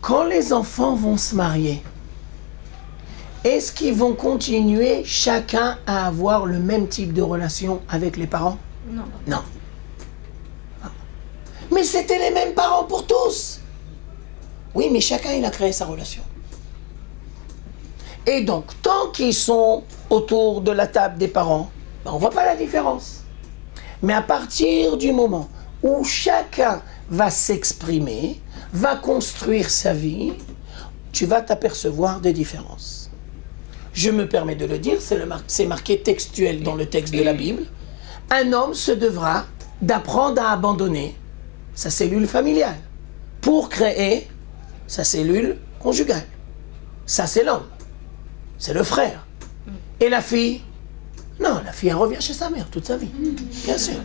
Quand les enfants vont se marier, est-ce qu'ils vont continuer chacun à avoir le même type de relation avec les parents? Non. Non. Mais c'était les mêmes parents pour tous. Oui, mais chacun, il a créé sa relation. Et donc, tant qu'ils sont autour de la table des parents, ben, on ne voit pas la différence. Mais à partir du moment où chacun va s'exprimer, va construire sa vie, tu vas t'apercevoir des différences. Je me permets de le dire, c'est marqué textuel dans le texte de la Bible. Un homme se devra d'apprendre à abandonner sa cellule familiale pour créer sa cellule conjugale. Ça, c'est l'homme. C'est le frère. Et la fille? Non, la fille, elle revient chez sa mère toute sa vie. Bien sûr.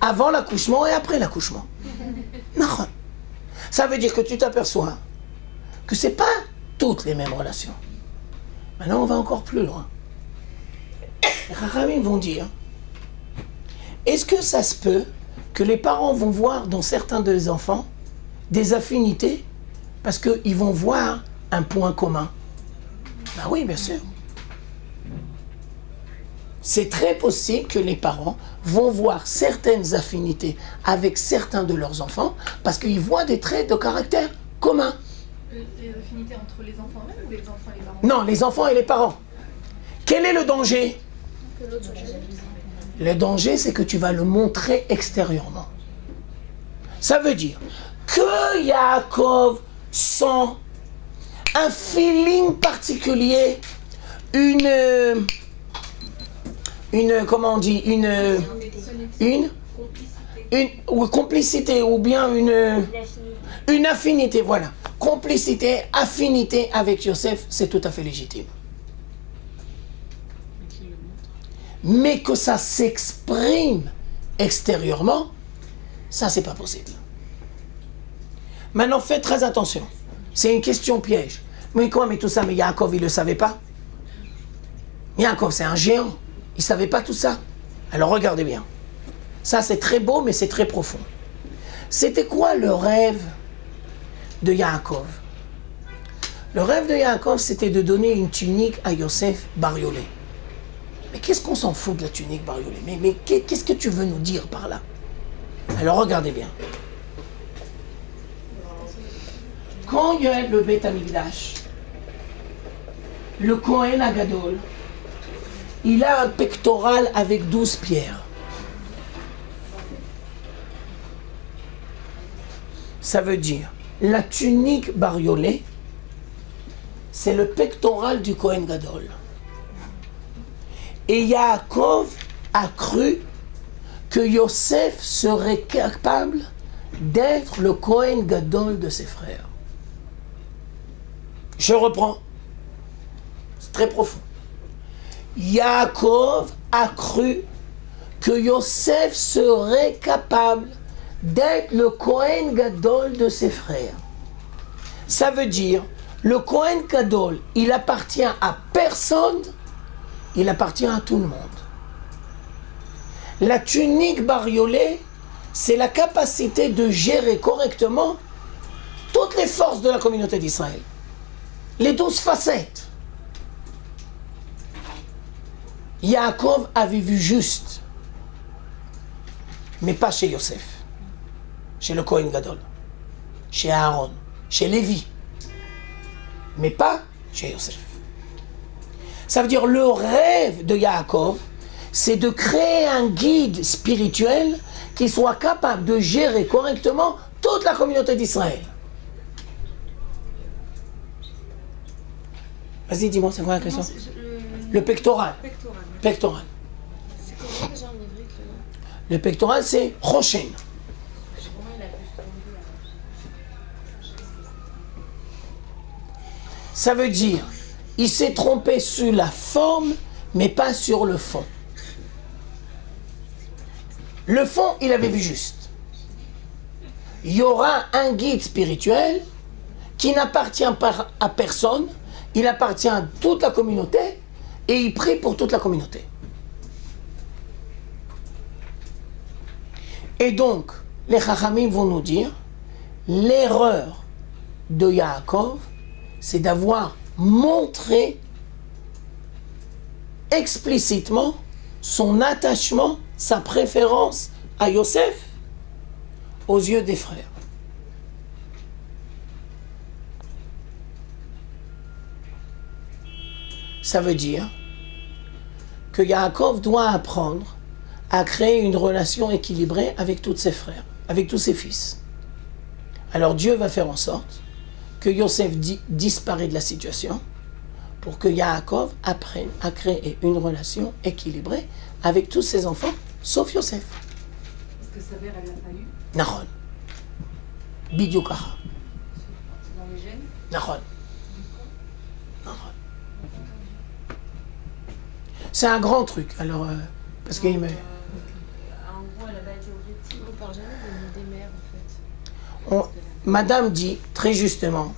Avant l'accouchement et après l'accouchement. Non. Ça veut dire que tu t'aperçois que ce n'est pas toutes les mêmes relations. Maintenant, on va encore plus loin. Les Chachamim vont dire, est-ce que ça se peut que les parents vont voir dans certains des enfants des affinités parce qu'ils vont voir un point commun? Ben oui, bien sûr. C'est très possible que les parents vont voir certaines affinités avec certains de leurs enfants parce qu'ils voient des traits de caractère communs. Les affinités entre les enfants eux-mêmes ou les enfants et les parents? Non, les enfants et les parents. Quel est le danger? Que l'autre soit jaloux. Le danger, c'est que tu vas le montrer extérieurement. Ça veut dire que Yaakov sent un feeling particulier, comment on dit, une complicité ou bien une affinité, voilà. Complicité, affinité avec Yosef, c'est tout à fait légitime. Mais que ça s'exprime extérieurement, ça c'est pas possible. Maintenant, faites très attention. C'est une question piège. Mais quoi, mais tout ça, mais Yaakov, il ne le savait pas. Yaakov, c'est un géant. Il ne savait pas tout ça. Alors regardez bien. Ça, c'est très beau, mais c'est très profond. C'était quoi le rêve de Yaakov? Le rêve de Yaakov, c'était de donner une tunique à Yosef bariolé. Mais qu'est-ce qu'on s'en fout de la tunique bariolée? Mais qu'est-ce que tu veux nous dire par là? Alors regardez bien. Quand il y a le Beth Amikdash, le Kohen Agadol, il a un pectoral avec 12 pierres. Ça veut dire, la tunique bariolée, c'est le pectoral du Kohen Gadol. Et Yaakov a cru que Yosef serait capable d'être le Kohen Gadol de ses frères. Je reprends. C'est très profond. Yaakov a cru que Yosef serait capable d'être le Kohen Gadol de ses frères. Ça veut dire, le Kohen Gadol, il appartient à personne, il appartient à tout le monde. La tunique bariolée, c'est la capacité de gérer correctement toutes les forces de la communauté d'Israël. Les 12 facettes. Yaakov avait vu juste, mais pas chez Yosef, chez le Kohen Gadol, chez Aaron, chez Lévi, mais pas chez Yosef. Ça veut dire le rêve de Yaakov, c'est de créer un guide spirituel qui soit capable de gérer correctement toute la communauté d'Israël. Vas-y, dis-moi, c'est quoi la question? Le pectoral. Pectoral. C'est comment déjà en ivrique le nom? Le pectoral, c'est Rochen. Ça veut dire, il s'est trompé sur la forme, mais pas sur le fond. Le fond, il avait vu juste. Il y aura un guide spirituel qui n'appartient pas à personne, il appartient à toute la communauté et il prie pour toute la communauté. Et donc, les Chachamim vont nous dire, l'erreur de Yaakov, c'est d'avoir montré explicitement son attachement, sa préférence à Yosef aux yeux des frères. Ça veut dire que Yaakov doit apprendre à créer une relation équilibrée avec tous ses frères, avec tous ses fils. Alors Dieu va faire en sorte que Yosef disparaît de la situation pour que Yaakov apprenne à créer une relation équilibrée avec tous ses enfants, sauf Yosef. Est-ce que sa mère, elle l'a pas eu Nahon. Bidioukara. C'est dans les gènes? Nahon. C'est un grand truc, alors, parce qu'il me... En gros, elle n'a pas été objective. On parle jamais de des mères en fait. Madame dit très justement,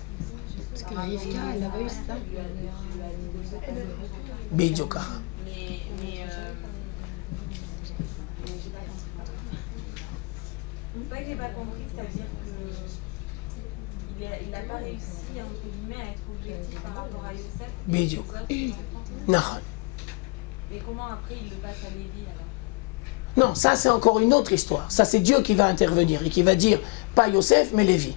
Parce que Rivka, elle l'a pas eu, c'est ça? Bidioukara. C'est pas que j'ai pas compris, c'est-à-dire qu'il n'a pas réussi, entre guillemets, à être objectif par rapport à Yosef. Bidio. Mais Nahon. comment après il le passe à Lévi alors? Non, ça c'est encore une autre histoire. Ça c'est Dieu qui va intervenir et qui va dire, pas Yosef, mais Lévi.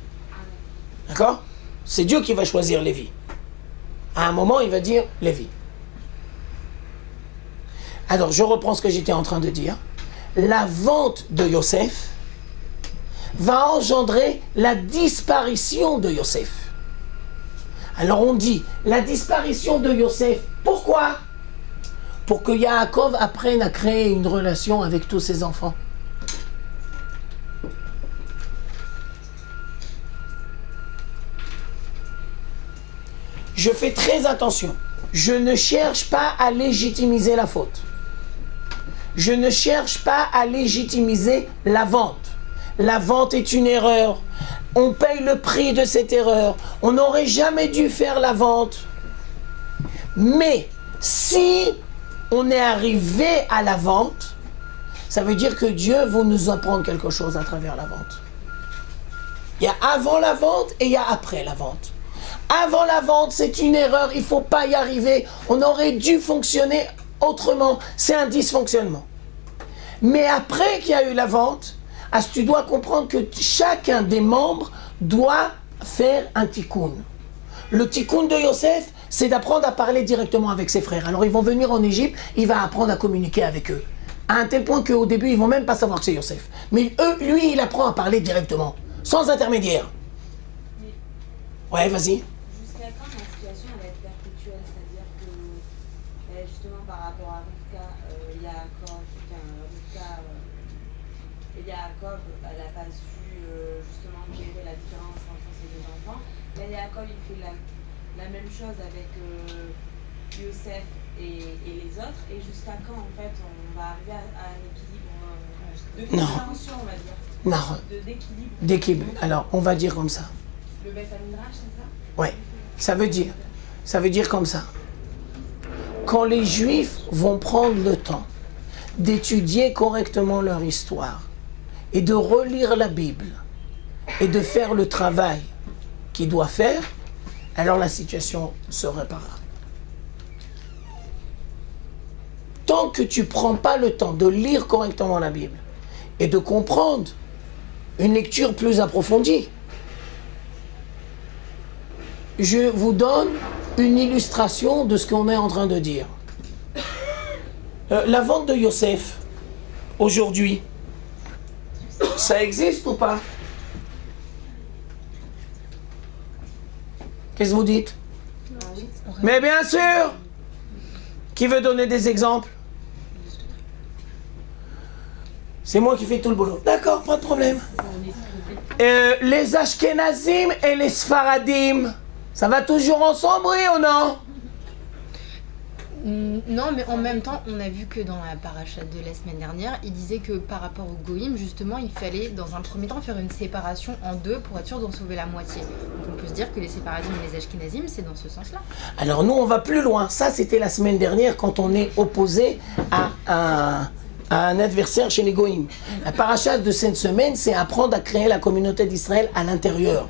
D'accord? C'est Dieu qui va choisir Lévi. À un moment, il va dire Lévi. Alors, je reprends ce que j'étais en train de dire. La vente de Yosef va engendrer la disparition de Yosef. Alors, on dit la disparition de Yosef. Pourquoi? Pour que Yaakov apprenne à créer une relation avec tous ses enfants. Je fais très attention. Je ne cherche pas à légitimiser la faute. Je ne cherche pas à légitimiser la vente. La vente est une erreur. On paye le prix de cette erreur. On n'aurait jamais dû faire la vente. Mais si on est arrivé à la vente, ça veut dire que Dieu veut nous apprendre quelque chose à travers la vente. Il y a avant la vente et il y a après la vente. Avant la vente, c'est une erreur, il ne faut pas y arriver. On aurait dû fonctionner autrement. C'est un dysfonctionnement. Mais après qu'il y a eu la vente, tu dois comprendre que chacun des membres doit faire un tikkun. Le tikkun de Yosef, c'est d'apprendre à parler directement avec ses frères. Alors ils vont venir en Égypte, il va apprendre à communiquer avec eux. À un tel point qu'au début, ils ne vont même pas savoir que c'est Yosef. Mais lui, il apprend à parler directement, sans intermédiaire. Ouais, vas-y. Jusqu'à quand la situation va être perpétuelle? C'est-à-dire que, justement, par rapport à Rivka, Yaakov, elle n'a pas su justement gérer la différence entre ses deux enfants. Là, Yaakov, il fait la même chose avec Yosef et les autres. Et jusqu'à quand, en fait, on va arriver à un équilibre de compréhension, on va dire? Non. D'équilibre. D'équilibre. Alors, on va dire comme ça. Le Beth Midrash, c'est ça? Ouais. Ça veut dire comme ça. Quand les Juifs vont prendre le temps d'étudier correctement leur histoire et de relire la Bible et de faire le travail qu'ils doivent faire, alors la situation se réparera. Tant que tu ne prends pas le temps de lire correctement la Bible et de comprendre une lecture plus approfondie, je vous donne une illustration de ce qu'on est en train de dire. La vente de Yosef, aujourd'hui, ça existe ou pas? Qu'est-ce que vous dites? Mais bien sûr! Qui veut donner des exemples? C'est moi qui fais tout le boulot. D'accord, pas de problème. Les Ashkenazim et les Sfaradim, ça va toujours ensemble, oui ou non? Non, mais en même temps, on a vu que dans la paracha de la semaine dernière, il disait que par rapport au Goïm, justement, il fallait dans un premier temps faire une séparation en deux pour être sûr d'en sauver la moitié. Donc on peut se dire que les Séparadim et les Ashkenazim, c'est dans ce sens-là. Alors nous, on va plus loin. Ça, c'était la semaine dernière quand on est opposé à un adversaire chez les Goïm. La paracha de cette semaine, c'est apprendre à créer la communauté d'Israël à l'intérieur.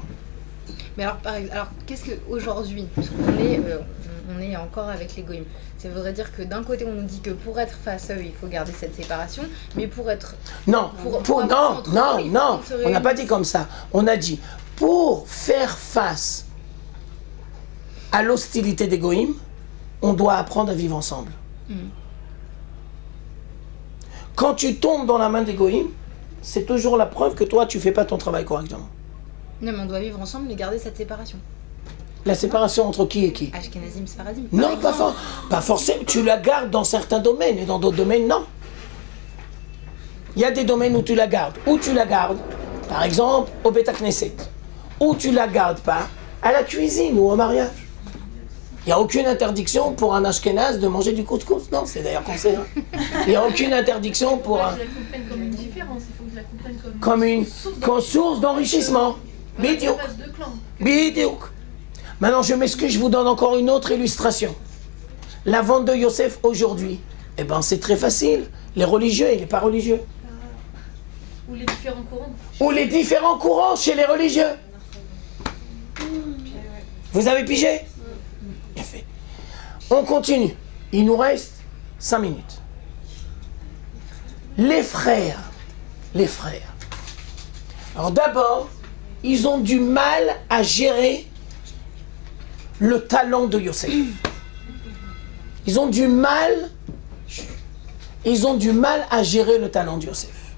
Mais alors qu'est-ce qu'aujourd'hui, on est encore avec les Goïm. Ça voudrait dire que d'un côté, on nous dit que pour être face à eux, il faut garder cette séparation, mais pour être... Non, non, on n'a pas dit comme ça. On a dit, pour faire face à l'hostilité des Goïm, on doit apprendre à vivre ensemble. Quand tu tombes dans la main des Goïm, c'est toujours la preuve que toi, tu ne fais pas ton travail correctement. Non, mais on doit vivre ensemble et garder cette séparation. La séparation entre qui et qui? Ashkenazim, Sfaradim. Non, pas forcément. Tu la gardes dans certains domaines et dans d'autres domaines, non. Il y a des domaines où tu la gardes. Où tu la gardes, par exemple, au Beth Knesset. Où tu la gardes pas, à la cuisine ou au mariage. Il n'y a aucune interdiction pour un Ashkenaz de manger du couscous. Non, c'est d'ailleurs conseillé. Il n'y a aucune interdiction pour un... Je la comprenne comme une différence, il faut que je la comprenne comme une source d'enrichissement. Bidiouk. Bidiouk. Maintenant, je m'excuse, je vous donne encore une autre illustration. La vente de Yosef aujourd'hui, eh ben, c'est très facile. Les religieux et les pas religieux. Ou les différents courants. Ou les différents courants chez les religieux. Vous avez pigé? Bien fait. On continue. Il nous reste 5 minutes. Les frères. Alors d'abord, ils ont du mal à gérer le talent de Yosef. Ils ont du mal ils ont du mal à gérer le talent de Yosef.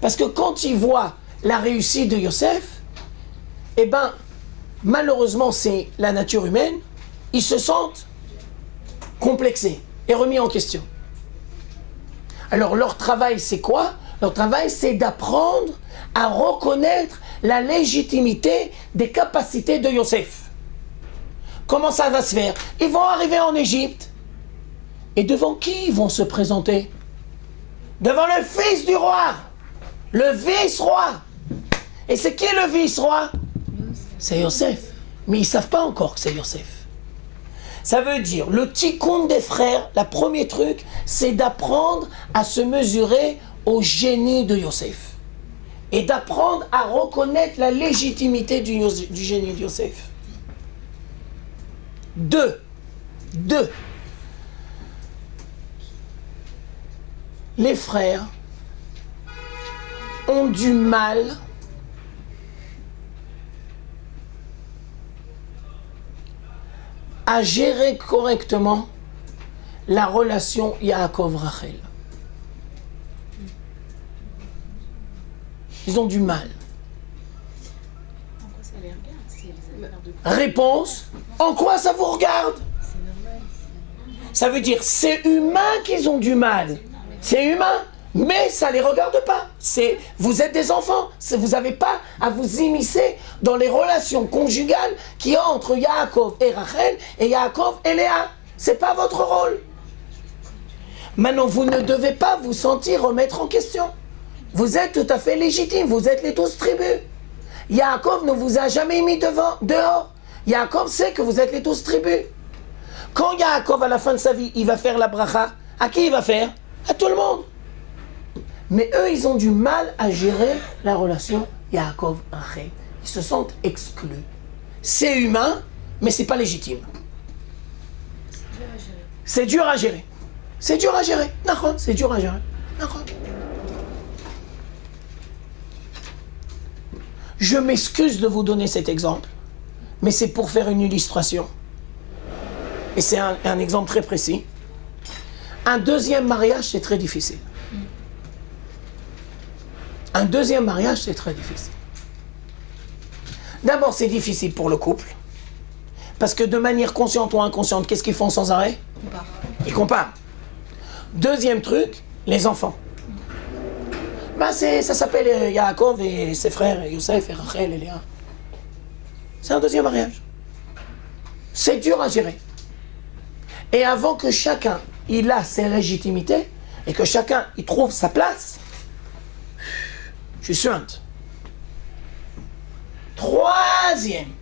Parce que quand ils voient la réussite de Yosef, eh bien, malheureusement, c'est la nature humaine, ils se sentent complexés et remis en question. Alors, leur travail, c'est quoi? Leur travail, c'est d'apprendre à reconnaître la légitimité des capacités de Yosef. Comment ça va se faire? Ils vont arriver en Égypte. Et devant qui ils vont se présenter? Devant le fils du roi, le vice-roi. Et c'est qui le vice-roi? C'est Yosef. Mais ils ne savent pas encore que c'est Yosef. Ça veut dire, le tikkun des frères, le premier truc, c'est d'apprendre à se mesurer au génie de Yosef. Et d'apprendre à reconnaître la légitimité du génie de Yosef. Deux. Les frères ont du mal à gérer correctement la relation Yaakov-Rachel. Ils ont du mal. En quoi ça les regarde si elles avaient de Réponse, en quoi ça vous regarde? Ça veut dire, c'est humain qu'ils ont du mal. C'est humain, mais ça ne les regarde pas. Vous êtes des enfants, vous n'avez pas à vous immiscer dans les relations conjugales qu'il y a entre Yaakov et Rachel et Yaakov et Léa. Ce n'est pas votre rôle. Maintenant, vous ne devez pas vous sentir remettre en question. Vous êtes tout à fait légitime, vous êtes les 12 tribus. Yaakov ne vous a jamais mis dehors. Yaakov sait que vous êtes les 12 tribus. Quand Yaakov, à la fin de sa vie, il va faire la bracha, à qui il va faire? À tout le monde. Mais eux, ils ont du mal à gérer la relation Yaakov-Rachel. Ils se sentent exclus. C'est humain, mais c'est pas légitime. C'est dur à gérer. C'est dur à gérer. D'accord, c'est dur à gérer. D'accord. Je m'excuse de vous donner cet exemple, mais c'est pour faire une illustration. Et c'est un exemple très précis. Un deuxième mariage, c'est très difficile. Un deuxième mariage, c'est très difficile. D'abord, c'est difficile pour le couple. Parce que de manière consciente ou inconsciente, qu'est-ce qu'ils font sans arrêt? Ils comparent. Deuxième truc, les enfants. Ben ça s'appelle Yaakov et ses frères, Yosef et Rachel et Léa. C'est un deuxième mariage. C'est dur à gérer. Et avant que chacun il a ses légitimités et que chacun il trouve sa place, je suis suinte. Troisième.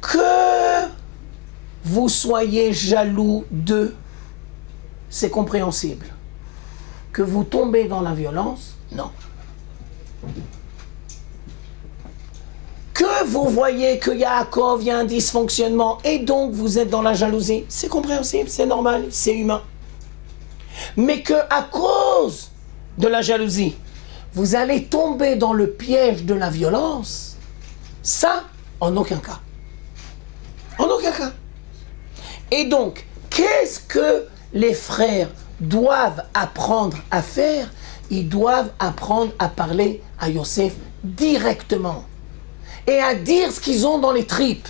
Que vous soyez jaloux d'eux, c'est compréhensible. Que vous tombez dans la violence, non. Que vous voyez que Yaakov, il y a un dysfonctionnement et donc vous êtes dans la jalousie, c'est compréhensible, c'est normal, c'est humain. Mais que à cause de la jalousie, vous allez tomber dans le piège de la violence, ça, en aucun cas. En aucun cas. Et donc, qu'est-ce que les frères doivent apprendre à faire? Ils doivent apprendre à parler à Yosef directement et à dire ce qu'ils ont dans les tripes.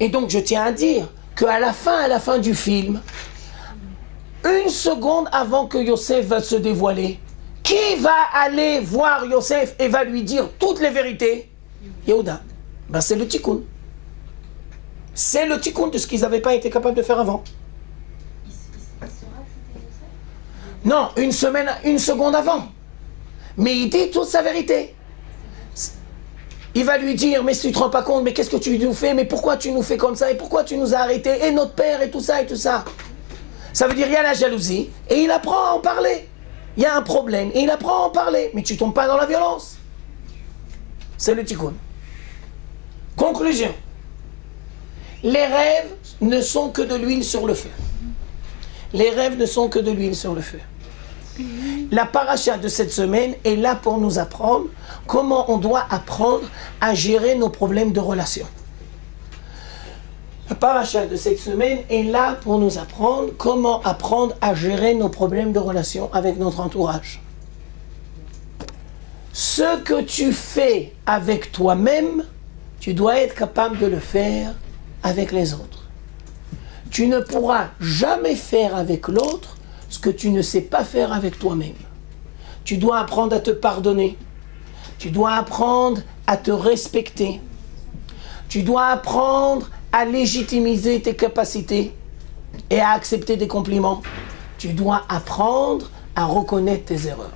Et donc, je tiens à dire qu'à la fin du film, une seconde avant que Yosef va se dévoiler, qui va aller voir Yosef et va lui dire toutes les vérités? Yehuda. Ben, c'est le tikkun. C'est le tikkun de ce qu'ils n'avaient pas été capables de faire avant. Non, une seconde avant. Mais il dit toute sa vérité. Il va lui dire, mais si tu te rends pas compte, mais qu'est-ce que tu nous fais? Mais pourquoi tu nous fais comme ça? Et pourquoi tu nous as arrêtés? Et notre père et tout ça et tout ça. Ça veut dire, il y a la jalousie et il apprend à en parler. Il y a un problème et il apprend à en parler. Mais tu tombes pas dans la violence. C'est le tikkun. Conclusion. Les rêves ne sont que de l'huile sur le feu. Les rêves ne sont que de l'huile sur le feu. La paracha de cette semaine est là pour nous apprendre comment on doit apprendre à gérer nos problèmes de relation. La paracha de cette semaine est là pour nous apprendre comment apprendre à gérer nos problèmes de relation avec notre entourage. Ce que tu fais avec toi-même, tu dois être capable de le faire avec les autres. Tu ne pourras jamais faire avec l'autre ce que tu ne sais pas faire avec toi-même. Tu dois apprendre à te pardonner. Tu dois apprendre à te respecter. Tu dois apprendre à légitimiser tes capacités et à accepter des compliments. Tu dois apprendre à reconnaître tes erreurs.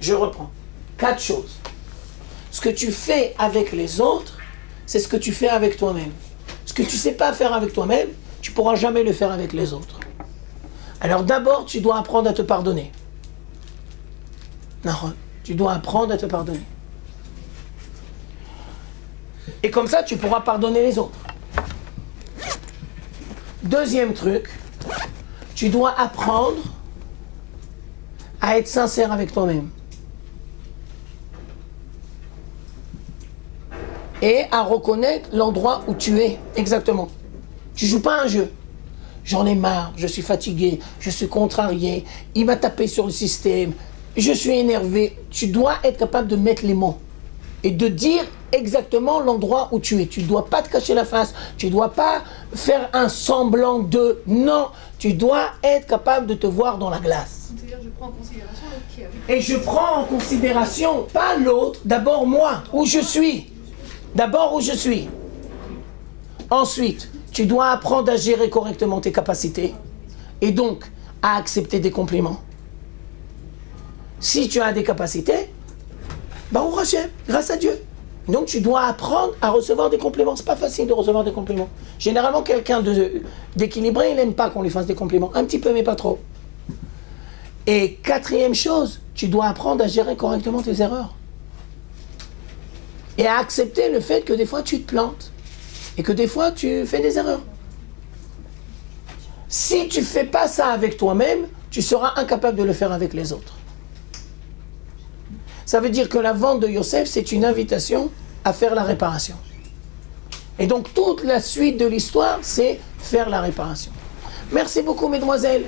Je reprends. 4 choses. Ce que tu fais avec les autres, c'est ce que tu fais avec toi-même. Ce que tu ne sais pas faire avec toi-même, tu ne pourras jamais le faire avec les autres. Alors d'abord, tu dois apprendre à te pardonner. Non, tu dois apprendre à te pardonner. Et comme ça, tu pourras pardonner les autres. Deuxième truc, tu dois apprendre à être sincère avec toi-même. Et à reconnaître l'endroit où tu es exactement. Tu ne joues pas un jeu. J'en ai marre, je suis fatigué, je suis contrarié, il m'a tapé sur le système, je suis énervé. Tu dois être capable de mettre les mots et de dire exactement l'endroit où tu es. Tu ne dois pas te cacher la face, tu ne dois pas faire un semblant de... Non, tu dois être capable de te voir dans la glace. C'est-à-dire, je prends en considération l'autre qui est avec Et je prends en considération, pas l'autre, d'abord moi, où je suis. D'abord où je suis. Ensuite, tu dois apprendre à gérer correctement tes capacités et donc à accepter des compliments. Si tu as des capacités, Baruch Hashem, grâce à Dieu. Donc tu dois apprendre à recevoir des compliments. C'est pas facile de recevoir des compliments. Généralement, quelqu'un d'équilibré, il n'aime pas qu'on lui fasse des compliments. Un petit peu, mais pas trop. Et 4e chose, tu dois apprendre à gérer correctement tes erreurs. Et à accepter le fait que des fois tu te plantes. Et que des fois tu fais des erreurs. Si tu ne fais pas ça avec toi-même, tu seras incapable de le faire avec les autres. Ça veut dire que la vente de Yosef, c'est une invitation à faire la réparation. Et donc toute la suite de l'histoire, c'est faire la réparation. Merci beaucoup, mesdemoiselles.